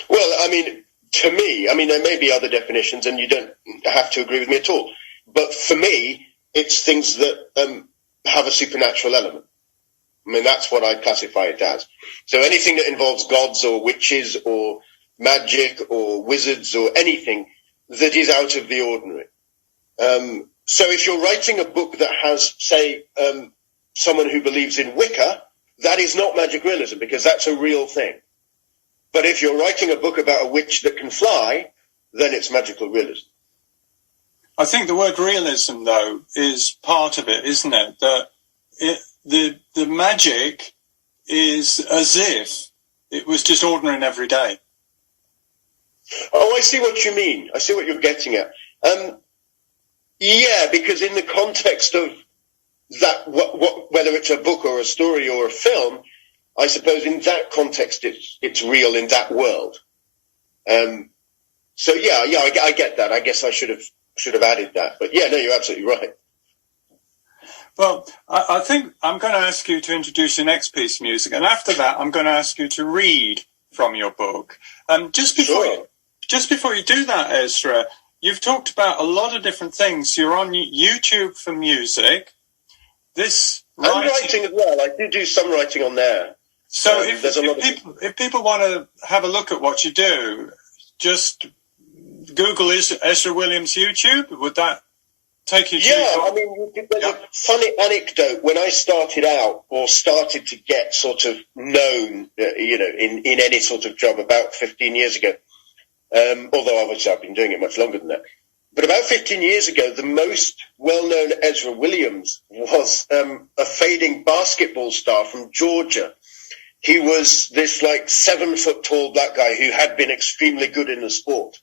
Well, to me, there may be other definitions, and you don't have to agree with me at all. But for me, it's things that have a supernatural element. That's what I'd classify it as. So anything that involves gods or witches or magic or wizards or anything that is out of the ordinary. So if you're writing a book that has, say, someone who believes in Wicca, that is not magic realism, because that's a real thing. But if you're writing a book about a witch that can fly, then it's magical realism. I think the word realism, though, is part of it, isn't it? That the magic is as if it was just ordinary and everyday. Oh, I see what you mean. I see what you're getting at. Because in the context of that, whether it's a book or a story or a film, I suppose in that context it's real in that world. I get that. I guess I should have added that. But no, you're absolutely right. Well, I think I'm going to ask you to introduce your next piece of music, and after that, I'm going to ask you to read from your book. Just before just before you do that, Ezra, you've talked about a lot of different things. You're on YouTube for music. I'm writing as well. I do some writing on there. So if people want to have a look at what you do, just Google Ezra Williams YouTube. Would that take you to... Yeah, I mean, there's a funny anecdote. When I started out, or started to get sort of known, in any sort of job about 15 years ago, although obviously I've been doing it much longer than that. But about 15 years ago, the most well-known Ezra Williams was a fading basketball star from Georgia. He was this 7-foot-tall black guy who had been extremely good in the sport.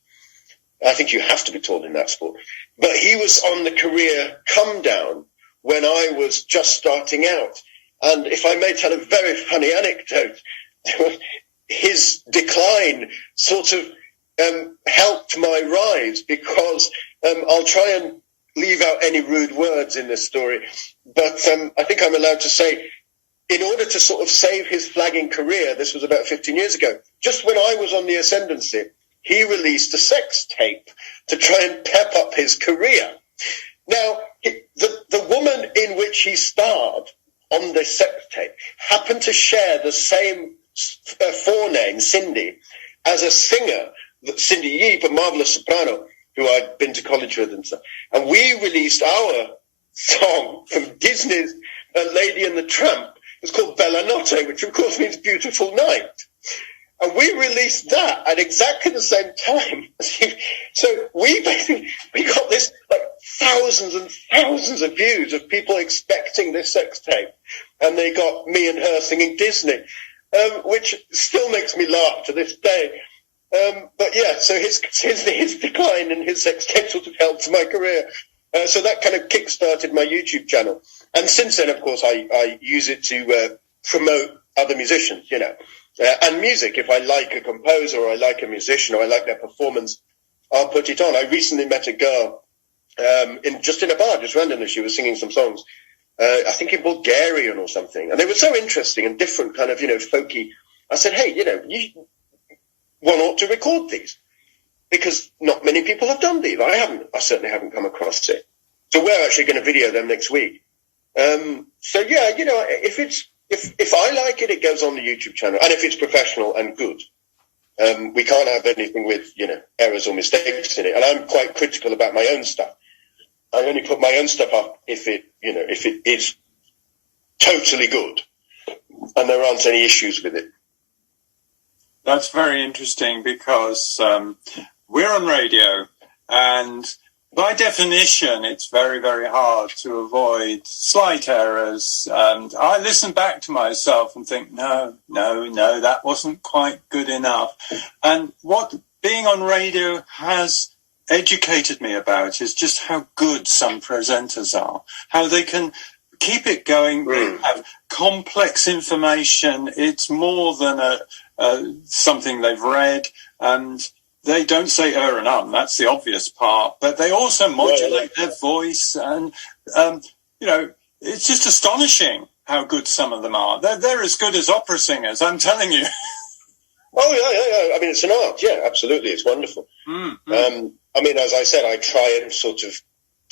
I think you have to be tall in that sport. But he was on the career come down when I was just starting out. And if I may tell a very funny anecdote, his decline sort of helped my rise, because I'll try and leave out any rude words in this story. But I think I'm allowed to say, in order to sort of save his flagging career, this was about 15 years ago, just when I was on the ascendancy, he released a sex tape to try and pep up his career. Now, the woman in which he starred on this sex tape happened to share the same forename, Cindy, as a singer, Cindy Yee, a marvelous soprano, who I'd been to college with and stuff. And we released our song from Disney's Lady and the Tramp. It's called Bella Notte, which of course means beautiful night. And we released that at exactly the same time. So we got this thousands and thousands of views of people expecting this sex tape. And they got me and her singing Disney, which still makes me laugh to this day. But yeah, so his decline and his sex tape sort of helped my career. So that kind of kick-started my YouTube channel. And since then, of course, I use it to promote other musicians, and music. If I like a composer or I like a musician or I like their performance, I'll put it on. I recently met a girl in a bar, just randomly. She was singing some songs, I think in Bulgarian or something. And they were so interesting and different, kind of, folky. I said, hey, one ought to record these, because not many people have done these. I certainly haven't come across it. So we're actually going to video them next week. So yeah, if I like it, it goes on the YouTube channel, and if it's professional and good, we can't have anything with errors or mistakes in it. And I'm quite critical about my own stuff. I only put my own stuff up if it is totally good, and there aren't any issues with it. That's very interesting, because we're on radio, and by definition, it's very, very hard to avoid slight errors. And I listen back to myself and think, no, that wasn't quite good enough. And what being on radio has educated me about is just how good some presenters are, how they can keep it going. They have complex information. It's more than something they've read, and they don't say and that's the obvious part, but they also modulate their voice, and it's just astonishing how good some of them are. They're as good as opera singers, I'm telling you. Oh yeah. I mean, it's an art. Yeah, absolutely, it's wonderful. I mean, as I said, I try and sort of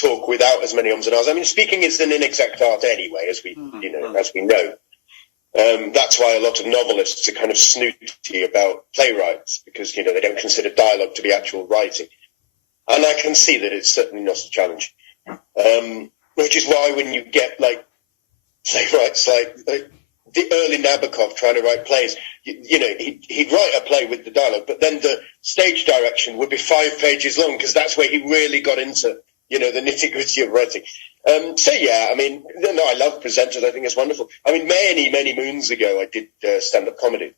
talk without as many ums and ahs. I mean, speaking is an inexact art anyway, as we know. That's why a lot of novelists are kind of snooty about playwrights, because, they don't consider dialogue to be actual writing. And I can see that it's certainly not a challenge. Which is why when you get, playwrights like the early Nabokov trying to write plays, he'd write a play with the dialogue, but then the stage direction would be 5 pages long, because that's where he really got into, the nitty-gritty of writing. So yeah, I mean, I love presenters. I think it's wonderful. I mean, many, many moons ago, I did stand-up comedy,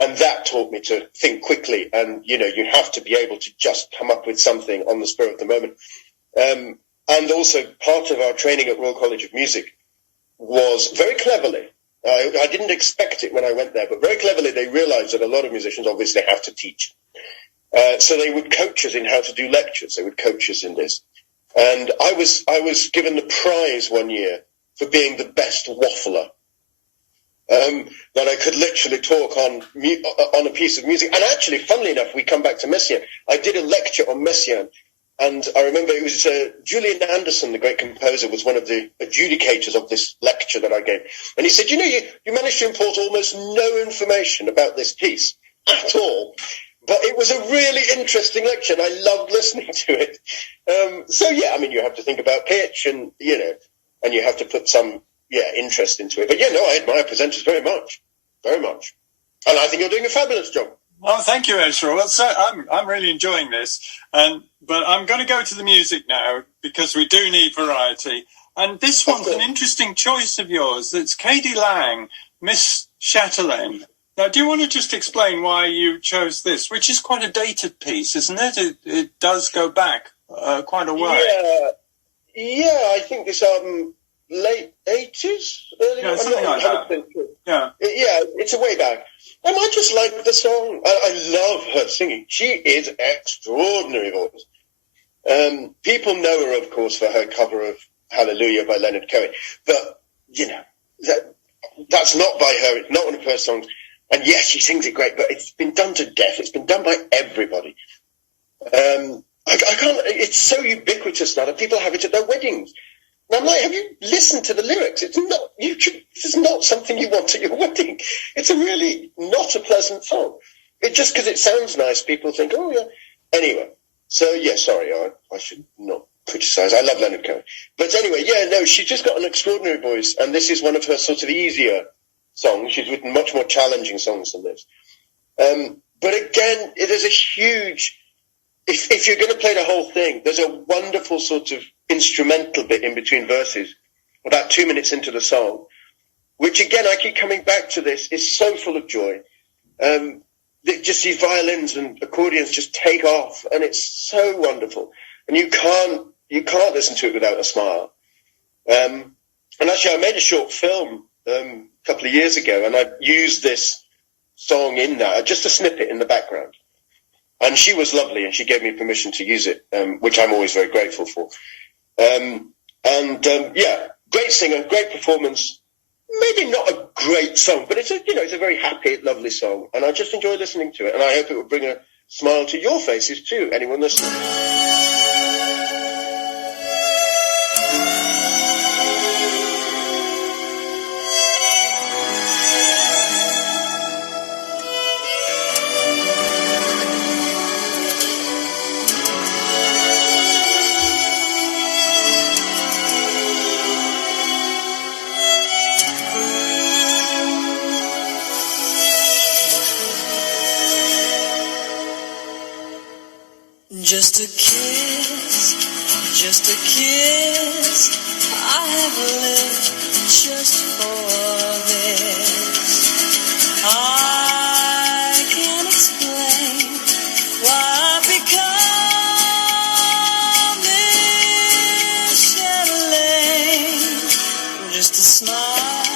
and that taught me to think quickly. And you have to be able to just come up with something on the spur of the moment. And also, part of our training at Royal College of Music was very cleverly. I didn't expect it when I went there, but very cleverly they realised that a lot of musicians obviously have to teach. So they would coach us in how to do lectures. They would coach us in this. And I was given the prize one year for being the best waffler. that I could literally talk on a piece of music. And actually, funnily enough, we come back to Messiaen. I did a lecture on Messiaen, and I remember it was Julian Anderson, the great composer, was one of the adjudicators of this lecture that I gave. And he said, you managed to import almost no information about this piece at all. But it was a really interesting lecture, and I loved listening to it. So, yeah, I mean, you have to think about pitch and, and you have to put some, interest into it. But, I admire presenters very much, very much. And I think you're doing a fabulous job. Oh, thank you, Ezra. Well, so I'm really enjoying this. But I'm going to go to the music now because we do need variety. And this one's an interesting choice of yours. It's Katie Lang, Miss Chatelaine. Now, do you want to just explain why you chose this, which is quite a dated piece, isn't it? It does go back quite a while. Yeah, I think this album, late 80s? Early, yeah, something like that. Yeah. Yeah, it's a way back. And I just like the song. I love her singing. She is extraordinary voice. People know her, of course, for her cover of Hallelujah by Leonard Cohen. But, that's not by her. It's not one of her songs. And yes, she sings it great, but it's been done to death. It's been done by everybody. I can't. It's so ubiquitous now that people have it at their weddings. And I'm like, have you listened to the lyrics? It's not. This is not something you want at your wedding. It's a really not a pleasant song. Just because it sounds nice, people think, oh yeah. Anyway, so yeah, sorry, I should not criticise. I love Leonard Cohen, but anyway, she's just got an extraordinary voice, and this is one of her sort of easier songs. She's written much more challenging songs than this. But again, there's a huge, if you're going to play the whole thing, there's a wonderful sort of instrumental bit in between verses, about 2 minutes into the song, which again, I keep coming back to this, is so full of joy. Just these violins and accordions just take off, and it's so wonderful. And you can't listen to it without a smile. And actually, I made a short film a couple of years ago, and I used this song in that, just a snippet in the background. And she was lovely, and she gave me permission to use it, which I'm always very grateful for. Great singer, great performance. Maybe not a great song, but it's a very happy, lovely song, and I just enjoy listening to it. And I hope it will bring a smile to your faces too, anyone listening. Just a kiss, I have lived just for this. I can't explain why I've become this Chatelaine. Just a smile,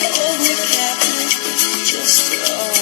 hold me captive just a while.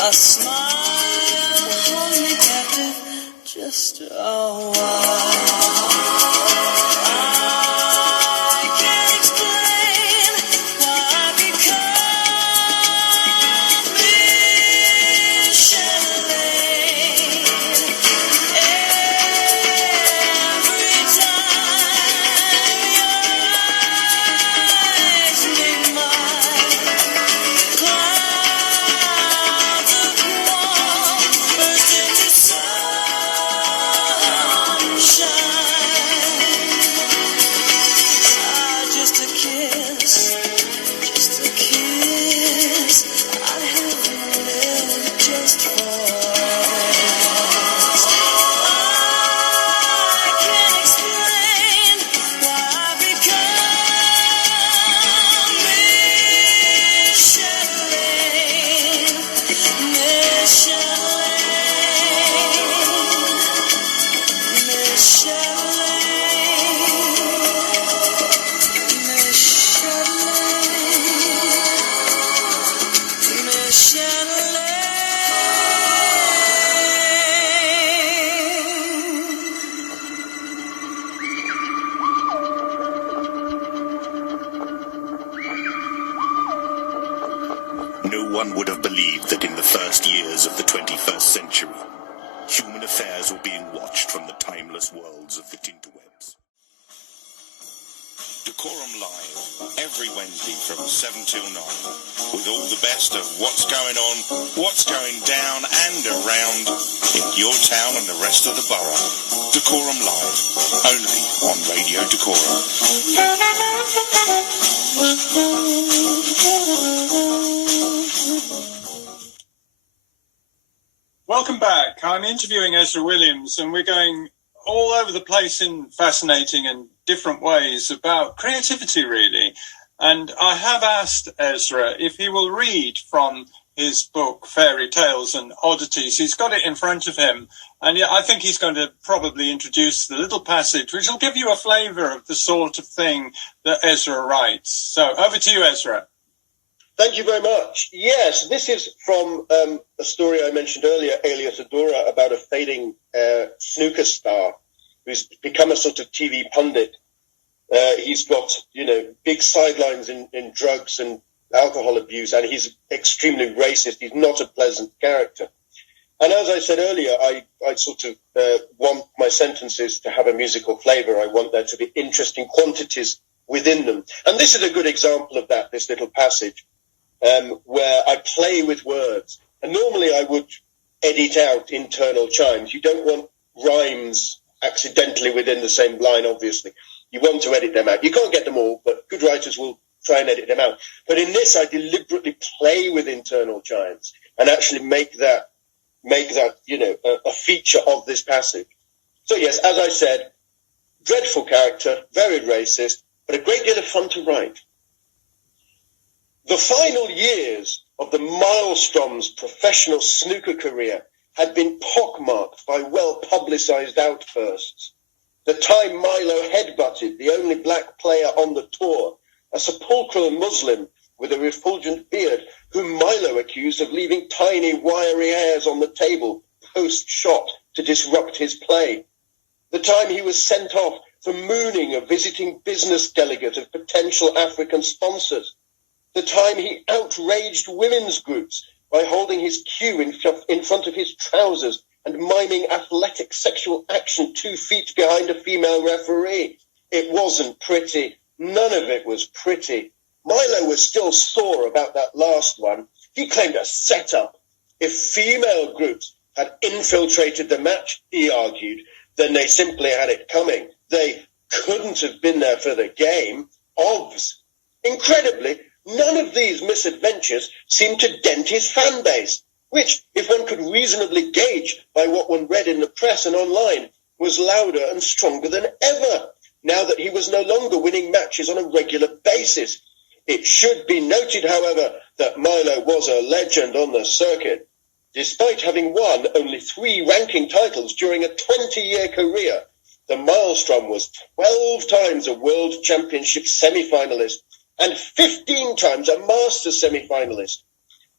A smile hold me captive just a while. I can't explain why I become Micheline. Every time your eyes meet mine, clouds of warmth burst into sunshine. Just a kiss, I'd have lived just for this. I can't explain why I become Micheline. No one would have believed that in the first years of the 21st century, human affairs were being watched from the timeless worlds of the interwebs. Dacorum Live, every Wednesday from 7 till 9, with all the best of what's going on, what's going down and around in your town and the rest of the borough. Dacorum Live, only on Radio Dacorum. Welcome back. I'm interviewing Ezra Williams, and we're going all over the place in fascinating and different ways about creativity, really. And I have asked Ezra if he will read from his book, Fairytales and Oddities. He's got it in front of him, and I think he's going to probably introduce the little passage, which will give you a flavour of the sort of thing that Ezra writes. So over to you, Ezra. Thank you very much. Yes, this is from a story I mentioned earlier, Alias Adora, about a fading snooker star who's become a sort of TV pundit. He's got, big sidelines in drugs and alcohol abuse, and he's extremely racist. He's not a pleasant character. And as I said earlier, I sort of want my sentences to have a musical flavour. I want there to be interesting quantities within them. And this is a good example of that, this little passage. Where I play with words. And normally I would edit out internal chimes. You don't want rhymes accidentally within the same line, obviously. You want to edit them out. You can't get them all, but good writers will try and edit them out. But in this, I deliberately play with internal chimes and actually make that a feature of this passage. So yes, as I said, dreadful character, very racist, but a great deal of fun to write. The final years of the Maelstrom's professional snooker career had been pockmarked by well-publicised outbursts. The time Milo headbutted the only black player on the tour, a sepulchral Muslim with a refulgent beard, whom Milo accused of leaving tiny, wiry hairs on the table post-shot to disrupt his play. The time he was sent off for mooning a visiting business delegate of potential African sponsors. The time he outraged women's groups by holding his cue in front of his trousers and miming athletic sexual action 2 feet behind a female referee. It wasn't pretty. None of it was pretty. Milo was still sore about that last one. He claimed a setup. If female groups had infiltrated the match, he argued, then they simply had it coming. They couldn't have been there for the game. Obvs. Incredibly, none of these misadventures seemed to dent his fan base, which, if one could reasonably gauge by what one read in the press and online, was louder and stronger than ever, now that he was no longer winning matches on a regular basis. It should be noted, however, that Milo was a legend on the circuit. Despite having won only 3 ranking titles during a 20-year career, the Maelstrom was 12 times a World Championship semi-finalist and 15 times a Masters semi-finalist.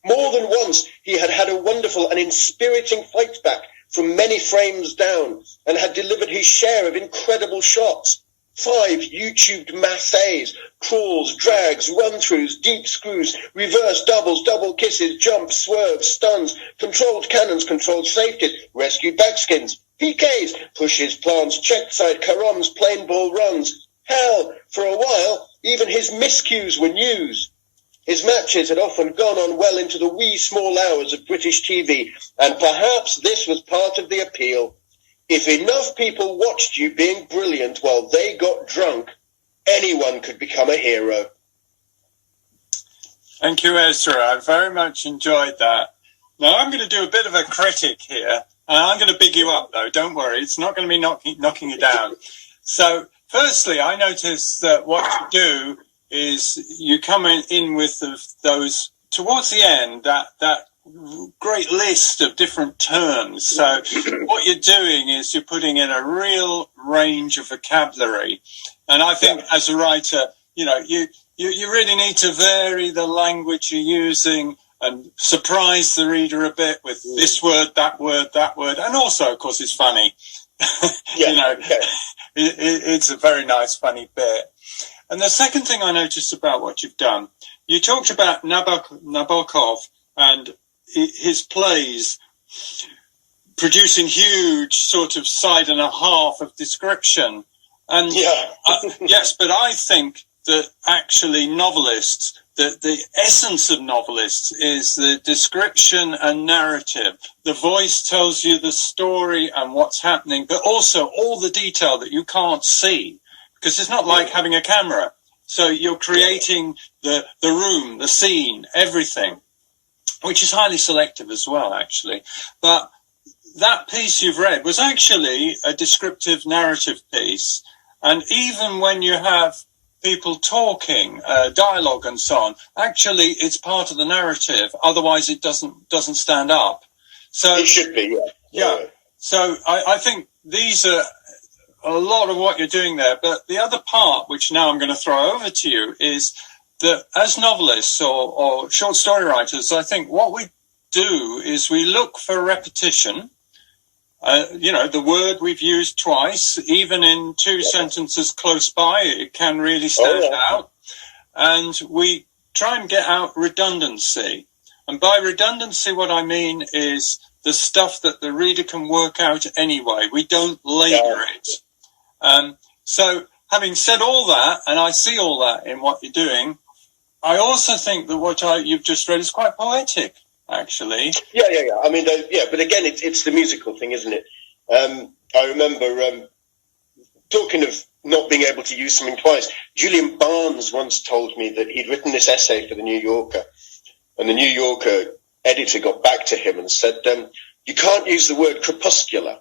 More than once, he had had a wonderful and inspiriting fight back from many frames down and had delivered his share of incredible shots. 5 YouTubed massays, crawls, drags, run-throughs, deep screws, reverse doubles, double kisses, jumps, swerves, stuns, controlled cannons, controlled safeties, rescued backskins, PKs, pushes, plants, check side, caroms, plain ball runs. Hell, for a while, even his miscues were news. His matches had often gone on well into the wee small hours of British TV, and perhaps this was part of the appeal. If enough people watched you being brilliant while they got drunk, anyone could become a hero. Thank you, Ezra. I very much enjoyed that. Now, I'm going to do a bit of a critic here, and I'm going to big you up, though. Don't worry. It's not going to be knocking you down. So, firstly, I noticed that what you do is you come in with those, towards the end, that great list of different terms. So what you're doing is you're putting in a real range of vocabulary. And I think as a writer, you really need to vary the language you're using and surprise the reader a bit with this word, that word, that word. And also, of course, it's funny. It's a very nice, funny bit. And the second thing I noticed about what you've done, you talked about Nabokov and his plays producing huge sort of side and a half of description. And yes, but I think that actually novelists, the essence of novelists is the description and narrative. The voice tells you the story and what's happening, but also all the detail that you can't see. Because it's not like having a camera. So you're creating the room, the scene, everything, which is highly selective as well, actually. But that piece you've read was actually a descriptive narrative piece. And even when you have people talking, dialogue and so on, actually it's part of the narrative. Otherwise it doesn't stand up. So it should be, yeah. So I think these are a lot of what you're doing there. But the other part, which now I'm going to throw over to you, is that as novelists or short story writers, I think what we do is we look for repetition. The word we've used twice, even in 2 sentences close by, it can really stand out. And we try and get out redundancy. And by redundancy, what I mean is the stuff that the reader can work out anyway. We don't labour it. So having said all that, and I see all that in what you're doing, I also think that what you've just read is quite poetic, actually. Yeah. I mean, but again, it's the musical thing, isn't it? I remember talking of not being able to use something twice. Julian Barnes once told me that he'd written this essay for the New Yorker, and the New Yorker editor got back to him and said, you can't use the word crepuscular,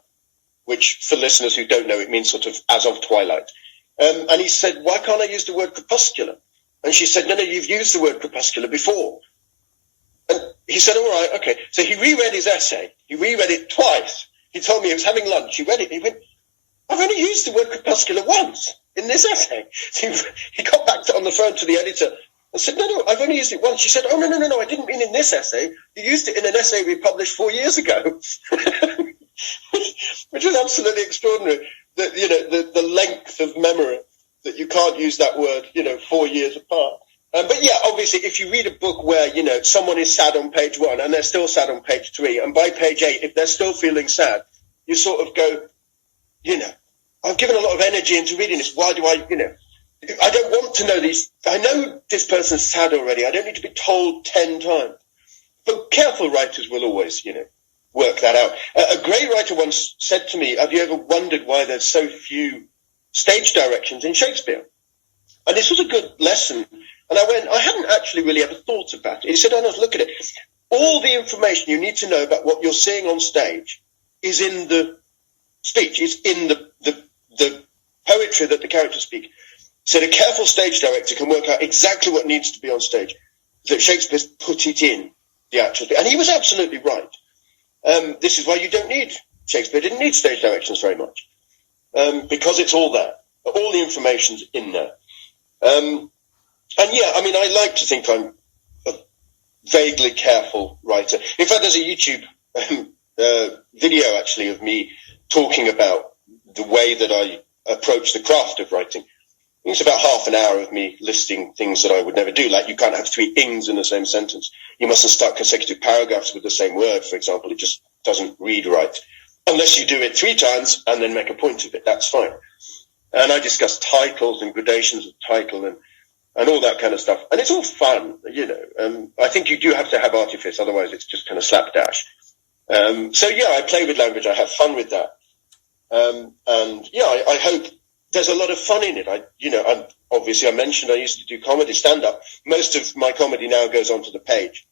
which for listeners who don't know, it means sort of as of twilight. And he said, why can't I use the word crepuscular? And she said, no, you've used the word crepuscular before. And he said, all right, okay. So he reread his essay. He reread it twice. He told me he was having lunch. He read it. He went, I've only used the word crepuscular once in this essay. So he got back on the phone to the editor and said, no, I've only used it once. She said, oh, no, I didn't mean in this essay. You used it in an essay we published 4 years ago. Which was absolutely extraordinary. The length of memory that you can't use that word, 4 years apart. But yeah, obviously, if you read a book where, someone is sad on page 1 and they're still sad on page 3, and by page 8, if they're still feeling sad, you sort of go, I've given a lot of energy into reading this. Why do I don't want to know these. I know this person's sad already. I don't need to be told 10 times. But careful writers will always, work that out. A great writer once said to me, have you ever wondered why there's so few stage directions in Shakespeare? And this was a good lesson. And I went, I hadn't actually really ever thought about it. He said, oh no, look at it. All the information you need to know about what you're seeing on stage is in the speech, is in the poetry that the characters speak. He said a careful stage director can work out exactly what needs to be on stage, that Shakespeare's put it in the actual thing. And he was absolutely right. This is why you don't need, Shakespeare didn't need stage directions very much, because it's all there. All the information's in there. And yeah, I mean, I like to think I'm vaguely careful writer. In fact, there's a YouTube video actually of me talking about the way that I approach the craft of writing. It's about half an hour of me listing things that I would never do, like you can't have 3 ings in the same sentence. You mustn't start consecutive paragraphs with the same word, for example. It just doesn't read right. Unless you do it 3 times and then make a point of it, that's fine. And I discuss titles and gradations of title and all that kind of stuff. And it's all fun, you know. I think you do have to have artifice, otherwise it's just kind of slapdash. So, yeah, I play with language. I have fun with that. And, yeah, I hope there's a lot of fun in it. Obviously, I mentioned I used to do comedy stand-up. Most of my comedy now goes onto the page.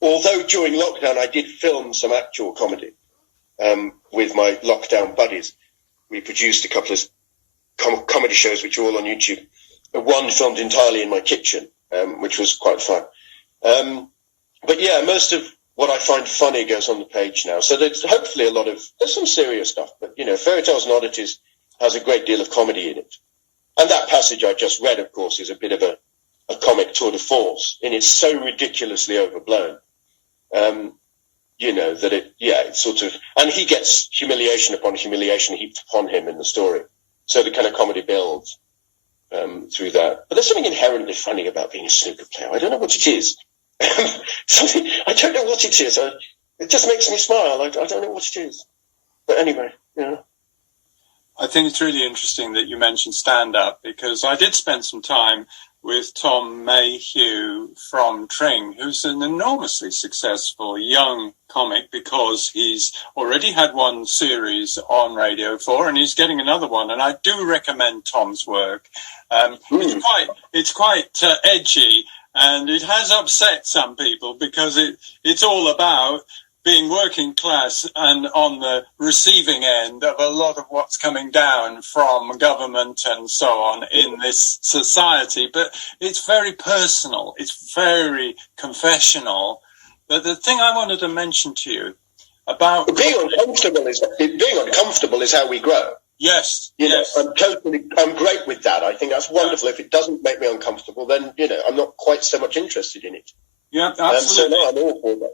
Although during lockdown, I did film some actual comedy with my lockdown buddies. We produced a couple of comedy shows, which are all on YouTube. One filmed entirely in my kitchen, which was quite fun. But, yeah, most of what I find funny goes on the page now. So there's hopefully there's some serious stuff. But, you know, Fairytales and Oddities has a great deal of comedy in it. And that passage I just read, of course, is a bit of a comic tour de force, and it's so ridiculously overblown, you know, that it's sort of, and he gets humiliation upon humiliation heaped upon him in the story. So the kind of comedy builds through that. But there's something inherently funny about being a snooker player. I don't know what it is. I don't know what it is. It just makes me smile. I don't know what it is. But anyway, yeah. I think it's really interesting that you mentioned stand-up, because I did spend some time with Tom Mayhew from Tring, who's an enormously successful young comic, because he's already had one series on Radio 4 and he's getting another one. And I do recommend Tom's work. It's quite edgy, and it has upset some people, because it's all about being working class and on the receiving end of a lot of what's coming down from government and so on in this society. But it's very personal. It's very confessional. But the thing I wanted to mention to you about being uncomfortable is how we grow. Yes. You know, yes. I'm great with that. I think that's wonderful. If it doesn't make me uncomfortable, then, you know, I'm not quite so much interested in it. Yeah, absolutely. So no, I'm all for that.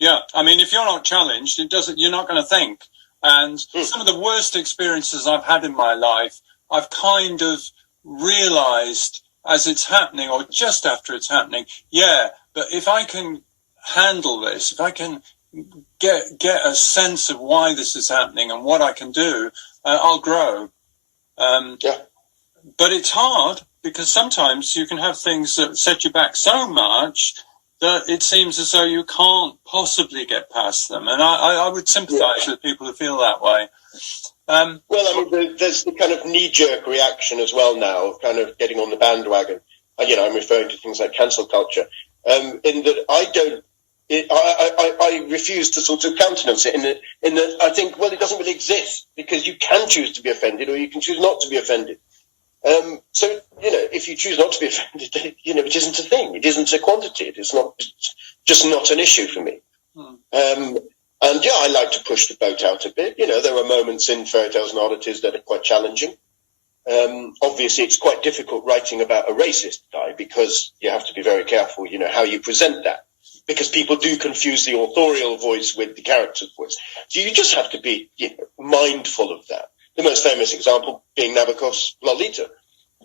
Yeah, I mean, if you're not challenged, you're not going to think. And some of the worst experiences I've had in my life, I've kind of realized as it's happening, or just after it's happening, but if I can handle this, if I can get a sense of why this is happening and what I can do, I'll grow. But it's hard, because sometimes you can have things that set you back so much that it seems as though you can't possibly get past them. And I would sympathise with people who feel that way. Well, I mean, there's the kind of knee-jerk reaction as well now, of kind of getting on the bandwagon. You know, I'm referring to things like cancel culture, in that I refuse to sort of countenance it, in that I think, well, it doesn't really exist, because you can choose to be offended or you can choose not to be offended. So, you know, if you choose not to be offended, then, you know, it isn't a thing. It isn't a quantity. It's just not an issue for me. And, yeah, I like to push the boat out a bit. You know, there are moments in Fairytales and Oddities that are quite challenging. Obviously, it's quite difficult writing about a racist guy, because you have to be very careful, you know, how you present that. Because people do confuse the authorial voice with the character's voice. So you just have to be, you know, mindful of that. The most famous example being Nabokov's Lolita.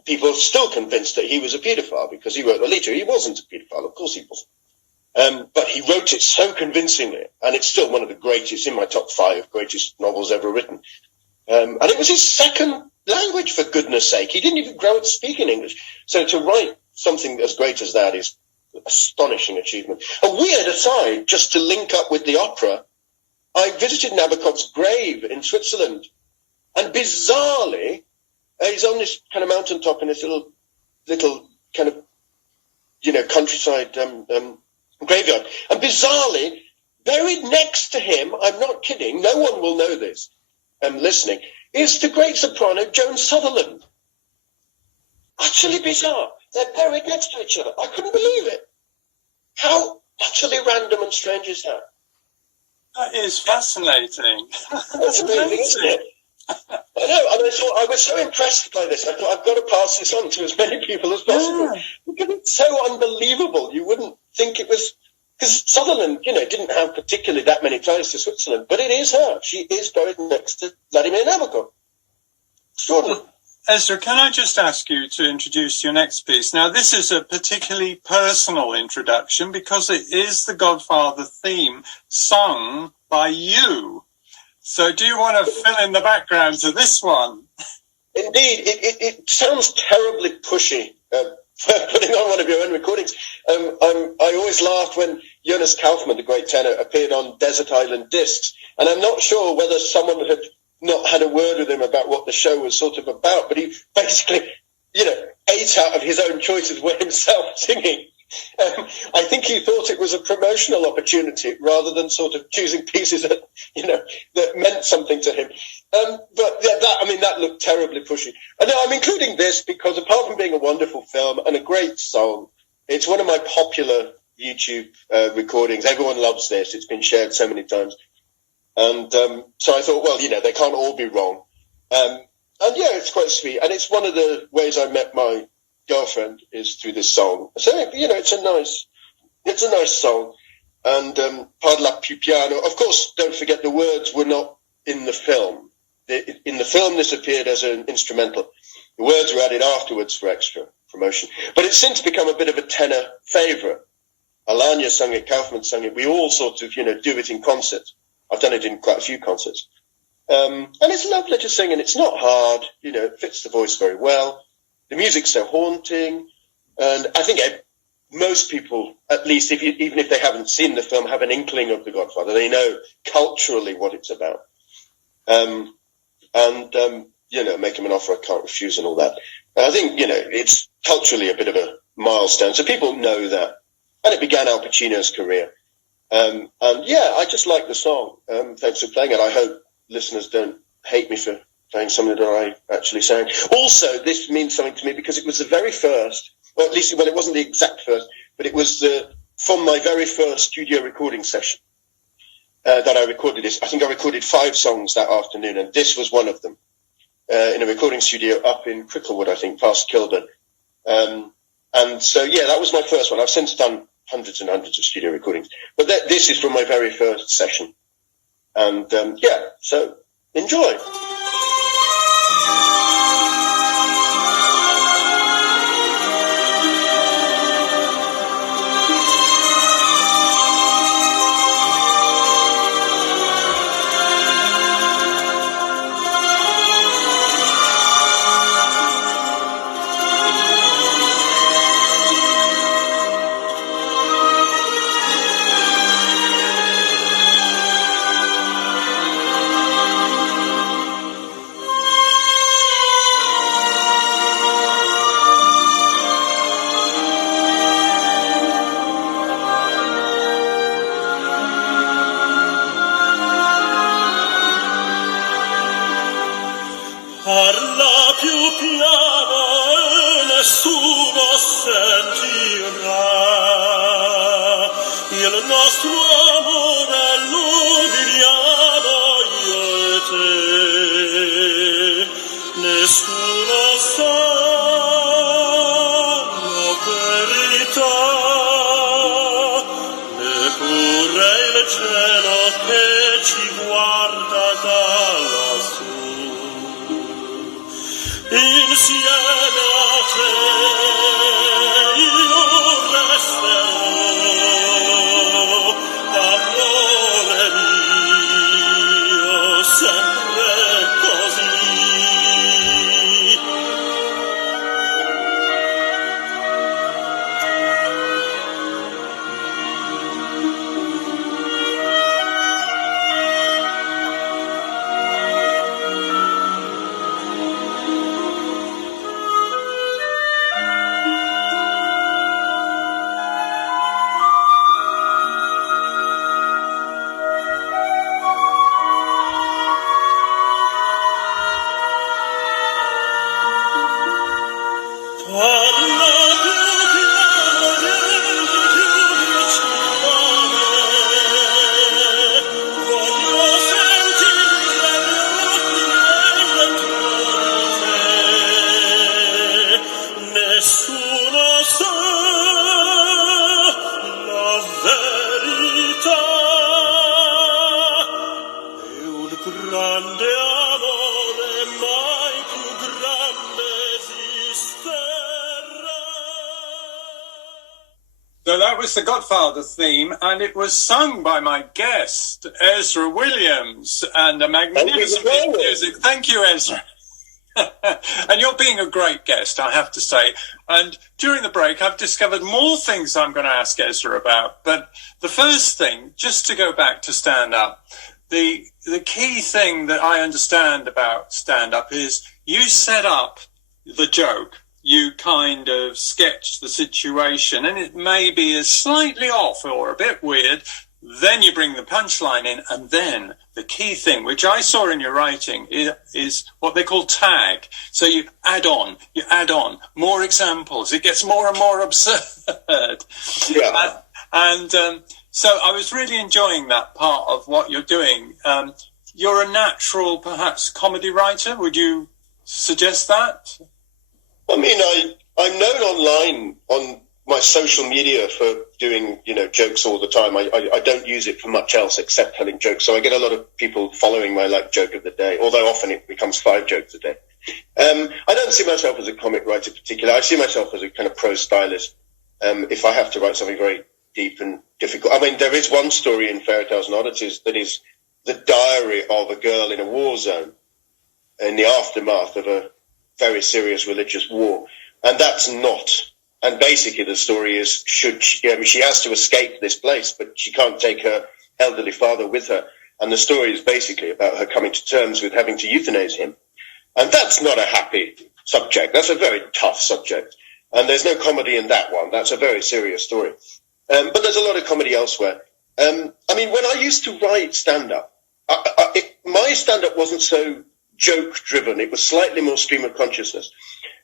People are still convinced that he was a paedophile because he wrote Lolita. He wasn't a paedophile, of course he wasn't. But he wrote it so convincingly, and it's still one of the greatest, in my top 5 greatest novels ever written. And it was his second language, for goodness sake. He didn't even grow up speaking English. So to write something as great as that is astonishing achievement. A weird aside, just to link up with the opera, I visited Nabokov's grave in Switzerland. And bizarrely, he's on this kind of mountaintop in this little kind of, you know, countryside graveyard. And bizarrely, buried next to him, I'm not kidding, no one will know this, listening, is the great soprano Joan Sutherland. Utterly bizarre. They're buried next to each other. I couldn't believe it. How utterly random and strange is that? That is fascinating. That's amazing, isn't it? I know, and I was so impressed by this. I thought, I've got to pass this on to as many people as possible. Because it's so unbelievable. You wouldn't think it was because Sutherland, didn't have particularly that many ties to Switzerland, but it is her. She is buried next to Vladimir Nabokov. Extraordinary. Ezra, can I just ask you to introduce your next piece? Now, this is a particularly personal introduction because it is the Godfather theme sung by you. So do you want to fill in the background to this one? Indeed, it sounds terribly pushy, putting on one of your own recordings. I always laughed when Jonas Kaufmann, the great tenor, appeared on Desert Island Discs, and I'm not sure whether someone had not had a word with him about what the show was sort of about, but he basically, ate out of his own choices with himself singing. I think he thought it was a promotional opportunity rather than sort of choosing pieces that, that meant something to him. But that looked terribly pushy. And now I'm including this because apart from being a wonderful film and a great song, it's one of my popular YouTube recordings. Everyone loves this. It's been shared so many times. And so I thought, well, they can't all be wrong. And yeah, it's quite sweet. And it's one of the ways I met my girlfriend is through this song. So, it's a nice song. And Parla più piano. Of course, don't forget the words were not in the film. In the film, this appeared as an instrumental. The words were added afterwards for extra promotion. But it's since become a bit of a tenor favourite. Alanya sung it, Kaufman sung it. We all sort of, do it in concert. I've done it in quite a few concerts. And it's lovely to sing, and it's not hard. It fits the voice very well. The music's so haunting. And I think most people, at least even if they haven't seen the film, have an inkling of The Godfather. They know culturally what it's about. Make him an offer I can't refuse and all that. And I think, it's culturally a bit of a milestone. So people know that. And it began Al Pacino's career. And yeah, I just like the song. Thanks for playing it. I hope listeners don't hate me for playing something that I actually sang. Also, this means something to me because it was the very first, or at least, well, it wasn't the exact first, but it was from my very first studio recording session that I recorded this. I think I recorded 5 songs that afternoon, and this was one of them in a recording studio up in Cricklewood, I think, past Kilburn. And so, yeah, that was my first one. I've since done hundreds and hundreds of studio recordings. But this is from my very first session. And, so enjoy. Parla più piano e nessuno sentirà il nostro amore lo viviamo io e te. Nessuno sa la verità, neppure il cielo che ci guarda da lassù. Insieme a te io resterò, amore mio, sempre così. grande amore mai più grande esisterà. So that was the Godfather theme, and it was sung by my guest, Ezra Williams, and a magnificent bit of music. Thank you, Ezra. And you're being a great guest, I have to say. And during the break, I've discovered more things I'm going to ask Ezra about. But the first thing, just to go back to stand-up, the key thing that I understand about stand-up is you set up the joke. You kind of sketch the situation, and it may be slightly off or a bit weird. Then you bring the punchline in, and then the key thing, which I saw in your writing, is what they call tag. So you add on, more examples. It gets more and more absurd. Yeah. So I was really enjoying that part of what you're doing. You're a natural, perhaps, comedy writer. Would you suggest that? I mean, I'm known online on my social media for doing, jokes all the time. I don't use it for much else except telling jokes. So I get a lot of people following my joke of the day, although often it becomes 5 jokes a day. I don't see myself as a comic writer particularly. I see myself as a kind of prose stylist. If I have to write something very deep and difficult. I mean, there is one story in Fairytales and Oddities that is the diary of a girl in a war zone in the aftermath of a very serious religious war. And that's not. And basically the story is, she has to escape this place, but she can't take her elderly father with her. And the story is basically about her coming to terms with having to euthanize him. And that's not a happy subject. That's a very tough subject. And there's no comedy in that one. That's a very serious story. But there's a lot of comedy elsewhere. I mean, when I used to write stand-up, my stand-up wasn't so joke-driven. It was slightly more stream of consciousness.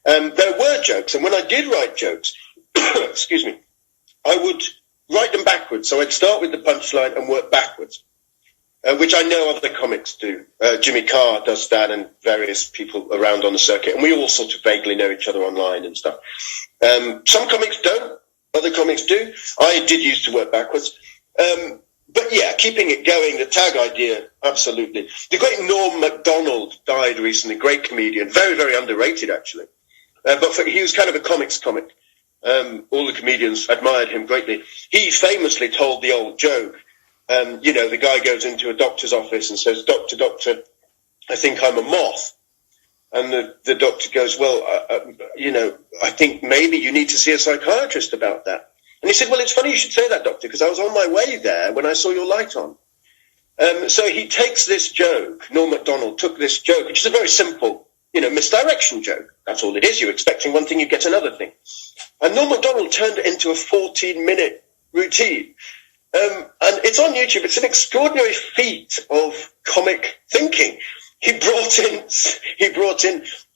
There were jokes, and when I did write jokes, excuse me, I would write them backwards. So I'd start with the punchline and work backwards, which I know other comics do. Jimmy Carr does that, and various people around on the circuit, and we all sort of vaguely know each other online and stuff. Some comics don't, other comics do. I did used to work backwards. But yeah, keeping it going, the tag idea, absolutely. The great Norm Macdonald died recently, great comedian, very, very underrated, actually. He was kind of a comics comic. All the comedians admired him greatly. He famously told the old joke. The guy goes into a doctor's office and says, Doctor, I think I'm a moth. And the doctor goes, well, I think maybe you need to see a psychiatrist about that. And he said, well, it's funny you should say that, doctor, because I was on my way there when I saw your light on. So he takes this joke. Norm Macdonald took this joke, which is a very simple, misdirection joke. That's all it is. You're expecting one thing, you get another thing. And Norm Macdonald turned it into a 14-minute routine. And it's on YouTube. It's an extraordinary feat of comic thinking. He brought in,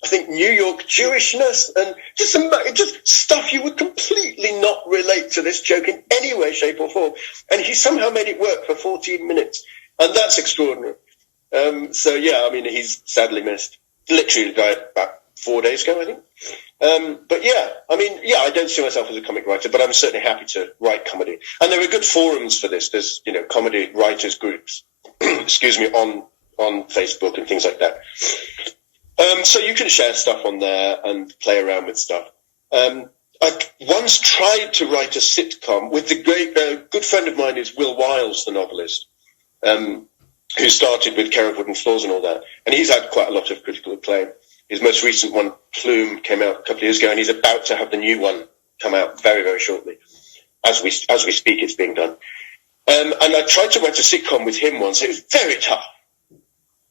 I think, New York Jewishness and just stuff you would completely not relate to this joke in any way, shape or form. And he somehow made it work for 14 minutes. And that's extraordinary. He's sadly missed. Literally died about 4 days ago, I think. I don't see myself as a comic writer, but I'm certainly happy to write comedy. And there are good forums for this. There's, comedy writers groups, on Facebook and things like that. So you can share stuff on there and play around with stuff. I once tried to write a sitcom with the great good friend of mine is Will Wiles, the novelist, who started with Care of Wooden Floors and all that. And he's had quite a lot of critical acclaim. His most recent one, Plume, came out a couple of years ago, and he's about to have the new one come out very, very shortly. As we speak, it's being done. And I tried to write a sitcom with him once. It was very tough.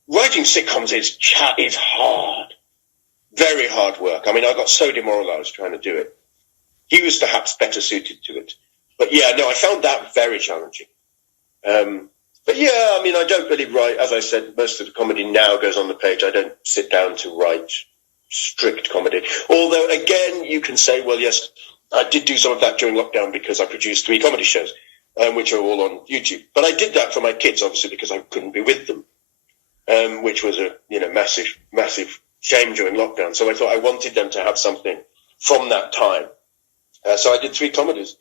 Writing sitcoms is hard, very hard work. I mean, I got so demoralized trying to do it. He was perhaps better suited to it. But I found that very challenging. I don't really write. As I said, most of the comedy now goes on the page. I don't sit down to write strict comedy. Although, again, you can say, well, yes, I did do some of that during lockdown because I produced 3 comedy shows, which are all on YouTube. But I did that for my kids, obviously, because I couldn't be with them. Which was a massive shame during lockdown. So I thought I wanted them to have something from that time. So I did 3 comedies: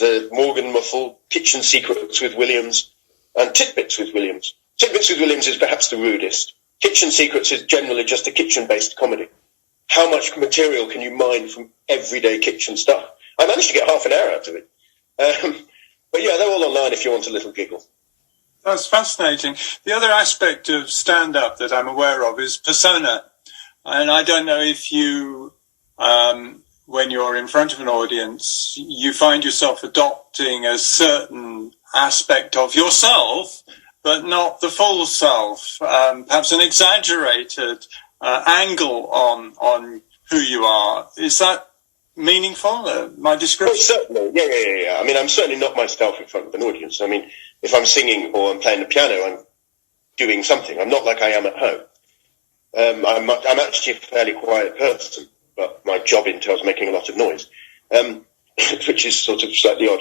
the Morgan Muffle, Kitchen Secrets with Williams, and Titbits with Williams. Tidbits with Williams is perhaps the rudest. Kitchen Secrets is generally just a kitchen-based comedy. How much material can you mine from everyday kitchen stuff? I managed to get half an hour out of it. But yeah, they're all online if you want a little giggle. That's fascinating. The other aspect of stand-up that I'm aware of is persona. And I don't know if you, when you're in front of an audience, you find yourself adopting a certain aspect of yourself, but not the full self, perhaps an exaggerated angle on who you are. Is that meaningful, my description? Oh, certainly, yeah. I mean, I'm certainly not myself in front of an audience. I mean, if I'm singing or I'm playing the piano, I'm doing something. I'm not like I am at home. I'm actually a fairly quiet person, but my job entails making a lot of noise, which is sort of slightly odd.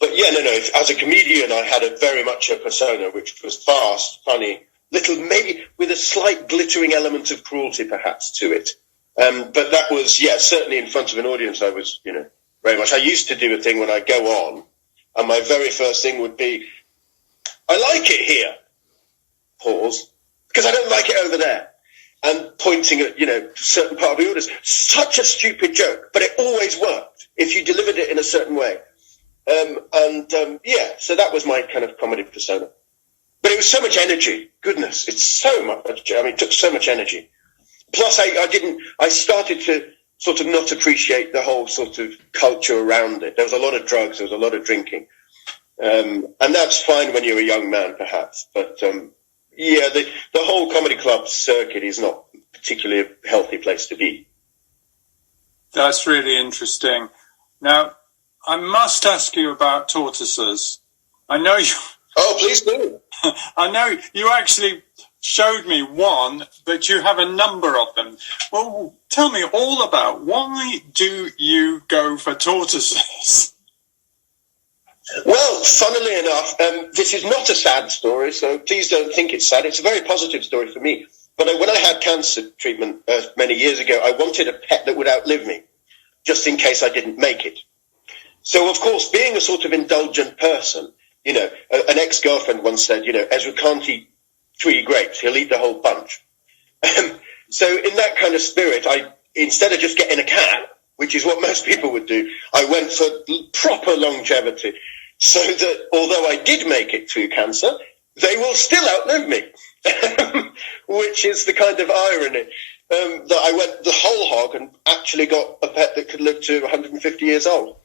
But yeah, no. As a comedian, I had very much a persona, which was fast, funny, little, maybe with a slight glittering element of cruelty, perhaps, to it. But that was, certainly in front of an audience, I was, very much. I used to do a thing when I go on, and my very first thing would be, I like it here. Pause. Because I don't like it over there. And pointing at, a certain part of the audience. Such a stupid joke, but it always worked if you delivered it in a certain way. So that was my kind of comedy persona. But it was so much energy. Goodness, it's so much. I mean, it took so much energy. Plus, I started to sort of not appreciate the whole sort of culture around it. There was a lot of drugs, there was a lot of drinking. And that's fine when you're a young man, perhaps. But, the whole comedy club circuit is not particularly a healthy place to be. That's really interesting. Now, I must ask you about tortoises. I know you... Oh, please do. I know you actually showed me one, but you have a number of them. Well, tell me all about why do you go for tortoises? Well, funnily enough, this is not a sad story, so please don't think it's sad. It's a very positive story for me. But when I had cancer treatment many years ago, I wanted a pet that would outlive me, just in case I didn't make it. So, of course, being a sort of indulgent person, an ex-girlfriend once said, Ezra can't eat 3 grapes, he'll eat the whole bunch. So in that kind of spirit, instead of just getting a cat, which is what most people would do, I went for proper longevity. So that although I did make it through cancer, they will still outlive me, which is the kind of irony. That I went the whole hog and actually got a pet that could live to 150 years old.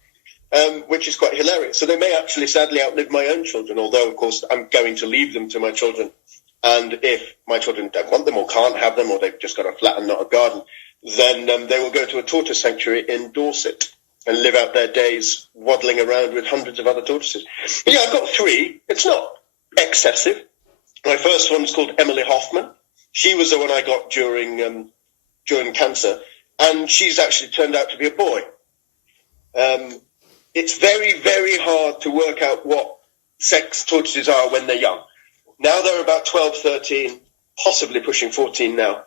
Which is quite hilarious. So they may actually sadly outlive my own children, although, of course, I'm going to leave them to my children. And if my children don't want them or can't have them, or they've just got a flat and not a garden, then they will go to a tortoise sanctuary in Dorset and live out their days waddling around with hundreds of other tortoises. But yeah, I've got 3. It's not excessive. My first one's called Emily Hoffman. She was the one I got during cancer, and she's actually turned out to be a boy. It's very, very hard to work out what sex tortoises are when they're young. Now they're about 12, 13, possibly pushing 14 now.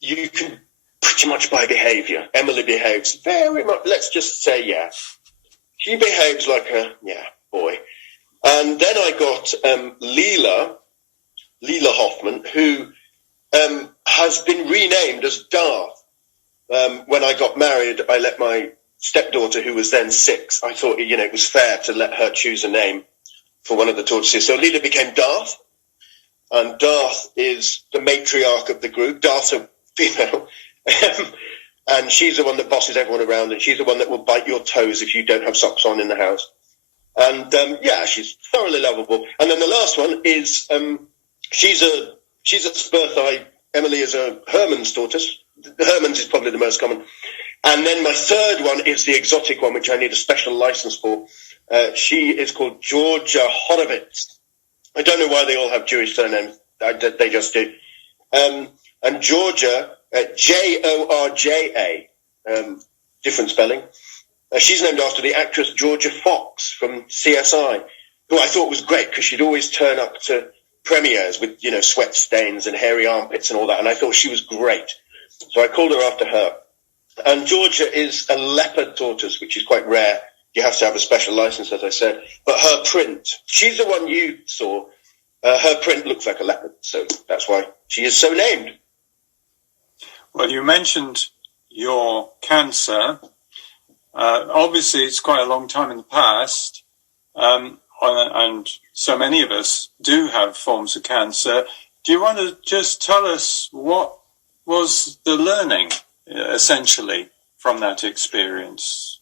You can pretty much by behaviour. Emily behaves very much, let's just say, she behaves like a, boy. And then I got Leela Hoffman, who has been renamed as Darth. When I got married, I let my stepdaughter, who was then 6, I thought, it was fair to let her choose a name for one of the tortoises. So Leela became Darth, and Darth is the matriarch of the group. Darth's a female, and she's the one that bosses everyone around, and she's the one that will bite your toes if you don't have socks on in the house. And, she's thoroughly lovable. And then the last one is, she's a Sperthii. Emily is a Hermann's tortoise. The Hermann's is probably the most common. And then my third one is the exotic one, which I need a special license for. She is called Georgia Horowitz. I don't know why they all have Jewish surnames. They just do. And Georgia, Georja, different spelling. She's named after the actress Georgia Fox from CSI, who I thought was great because she'd always turn up to premieres with, sweat stains and hairy armpits and all that. And I thought she was great. So I called her after her. And Georgia is a leopard tortoise, which is quite rare. You have to have a special license, as I said. But her print, she's the one you saw. Her print looks like a leopard, so that's why she is so named. Well, you mentioned your cancer. Obviously, it's quite a long time in the past, and so many of us do have forms of cancer. Do you want to just tell us what was the learning, essentially, from that experience?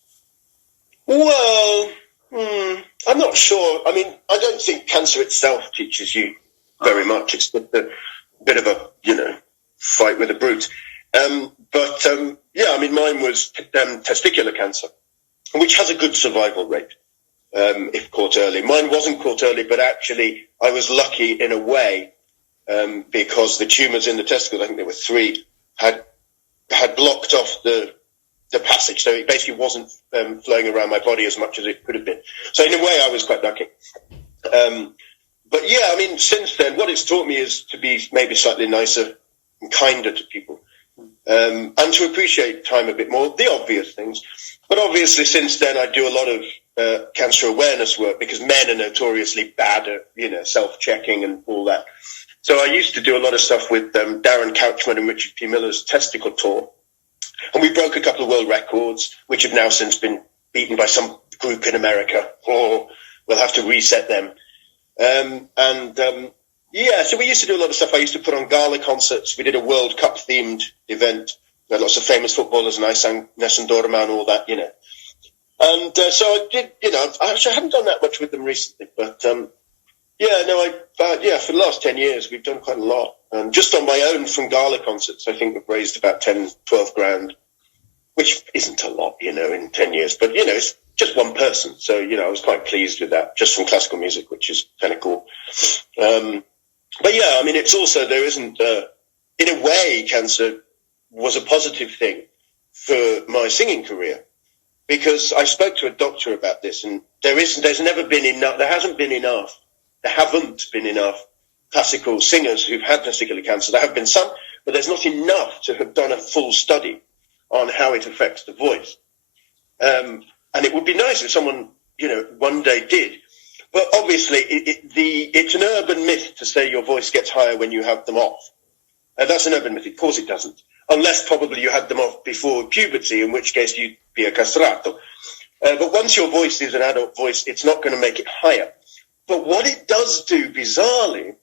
Well, I'm not sure. I mean, I don't think cancer itself teaches you very much. It's a bit of a, fight with a brute. Yeah, I mean, mine was testicular cancer, which has a good survival rate if caught early. Mine wasn't caught early, but actually I was lucky in a way because the tumours in the testicles, I think there were 3, had blocked off the passage, so it basically wasn't flowing around my body as much as it could have been. So in a way, I was quite lucky. But yeah, I mean, since then, what it's taught me is to be maybe slightly nicer and kinder to people, and to appreciate time a bit more, the obvious things. But obviously, since then, I do a lot of cancer awareness work because men are notoriously bad at, self-checking and all that. So I used to do a lot of stuff with Darren Couchman and Richard P. Miller's testicle tour. And we broke a couple of world records, which have now since been beaten by some group in America. Or we'll have to reset them. Yeah, so we used to do a lot of stuff. I used to put on gala concerts. We did a World Cup themed event. We had lots of famous footballers, and I sang Nessun Dorma and all that, And so I did, I haven't done that much with them recently. But, for the last 10 years, we've done quite a lot. And just on my own from gala concerts, I think we've raised about 10, 12 grand, which isn't a lot, in 10 years. But, it's just one person. So, I was quite pleased with that, just from classical music, which is kind of cool. But yeah, I mean, it's also, there isn't, in a way, cancer was a positive thing for my singing career, because I spoke to a doctor about this, and there haven't been enough classical singers who've had testicular cancer. There have been some, but there's not enough to have done a full study on how it affects the voice. And it would be nice if someone, one day did. But obviously, it's an urban myth to say your voice gets higher when you have them off. That's an urban myth. Of course it doesn't. Unless probably you had them off before puberty, in which case you'd be a castrato. But once your voice is an adult voice, it's not going to make it higher. But what it does do, bizarrely,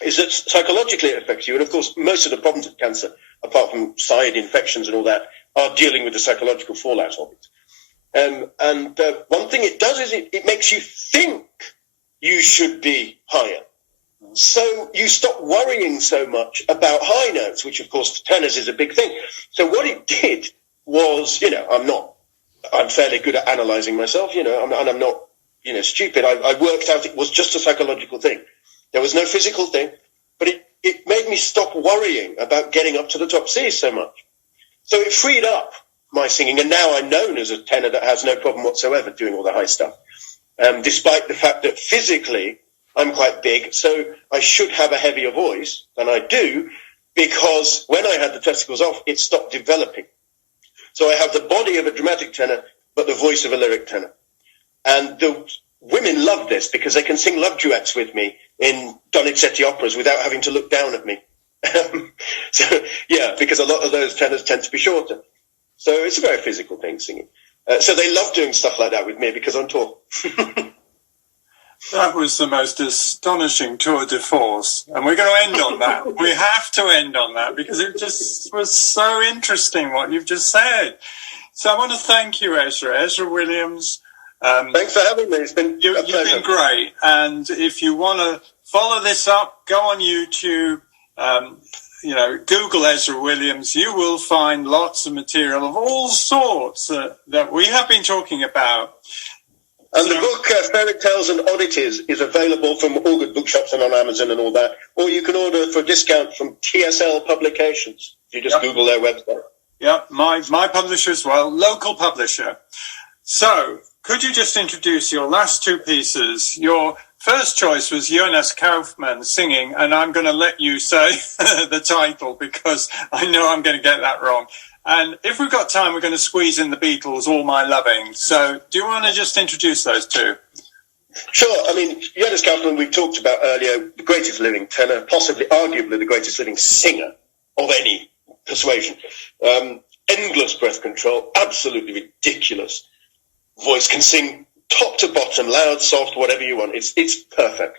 is that psychologically it affects you. And of course, most of the problems of cancer, apart from side infections and all that, are dealing with the psychological fallout of it. One thing it does is it makes you think you should be higher. So you stop worrying so much about high notes, which of course for tenors is a big thing. So what it did was, I'm fairly good at analysing myself, I'm not, stupid. I worked out it was just a psychological thing. There was no physical thing, but it made me stop worrying about getting up to the top Cs so much. So it freed up my singing, and now I'm known as a tenor that has no problem whatsoever doing all the high stuff, despite the fact that physically I'm quite big, so I should have a heavier voice than I do, because when I had the testicles off, it stopped developing. So I have the body of a dramatic tenor, but the voice of a lyric tenor. And the women love this because they can sing love duets with me in Donizetti operas without having to look down at me. Because a lot of those tenors tend to be shorter. So it's a very physical thing, singing. So they love doing stuff like that with me because I'm tall. That was the most astonishing tour de force. And we're going to end on that. We have to end on that because it just was so interesting what you've just said. So I want to thank you, Ezra Williams. Thanks for having me. It's been You've been great. And if you want to follow this up, go on YouTube, Google Ezra Williams. You will find lots of material of all sorts that we have been talking about. And the book, Fairytales and Oddities, is available from all good bookshops and on Amazon and all that. Or you can order for a discount from TSL Publications. You just Google their website. Yeah, my publisher as well, local publisher. So, could you just introduce your last two pieces? Your first choice was Jonas Kaufmann singing, and I'm going to let you say the title because I know I'm going to get that wrong. And if we've got time, we're going to squeeze in the Beatles, All My Loving. So do you want to just introduce those two? Sure. I mean, Jonas Kaufmann, we talked about earlier, the greatest living tenor, possibly, arguably, the greatest living singer of any persuasion. Endless breath control, absolutely ridiculous. Voice can sing top to bottom, loud, soft, whatever you want. It's perfect.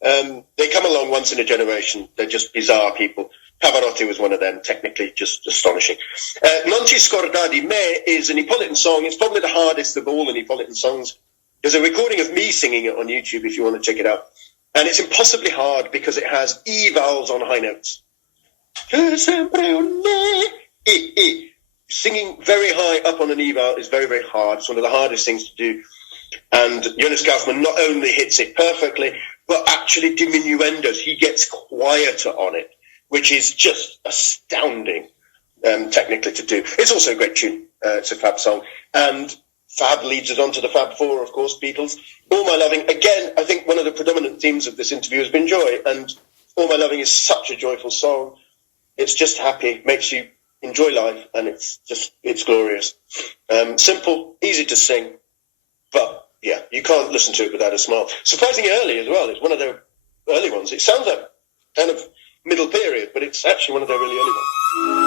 They come along once in a generation. They're just bizarre people. Pavarotti was one of them, technically just astonishing. Non ci scordar di me is an Neapolitan song. It's probably the hardest of all the Neapolitan songs. There's a recording of me singing it on YouTube if you want to check it out. And it's impossibly hard because it has E vowels on high notes. Singing very high up on an E vowel is very, very hard. It's one of the hardest things to do. And Jonas Kaufmann not only hits it perfectly, but actually diminuendos. He gets quieter on it, which is just astounding technically to do. It's also a great tune. It's a fab song. And Fab leads us on to the Fab Four, of course, Beatles. All My Loving, again, I think one of the predominant themes of this interview has been joy. And All My Loving is such a joyful song. It's just happy, makes you enjoy life, and it's glorious. Simple, easy to sing, but yeah, you can't listen to it without a smile. Surprisingly early as well. It's one of their early ones. It sounds like kind of middle period, but it's actually one of their really early ones.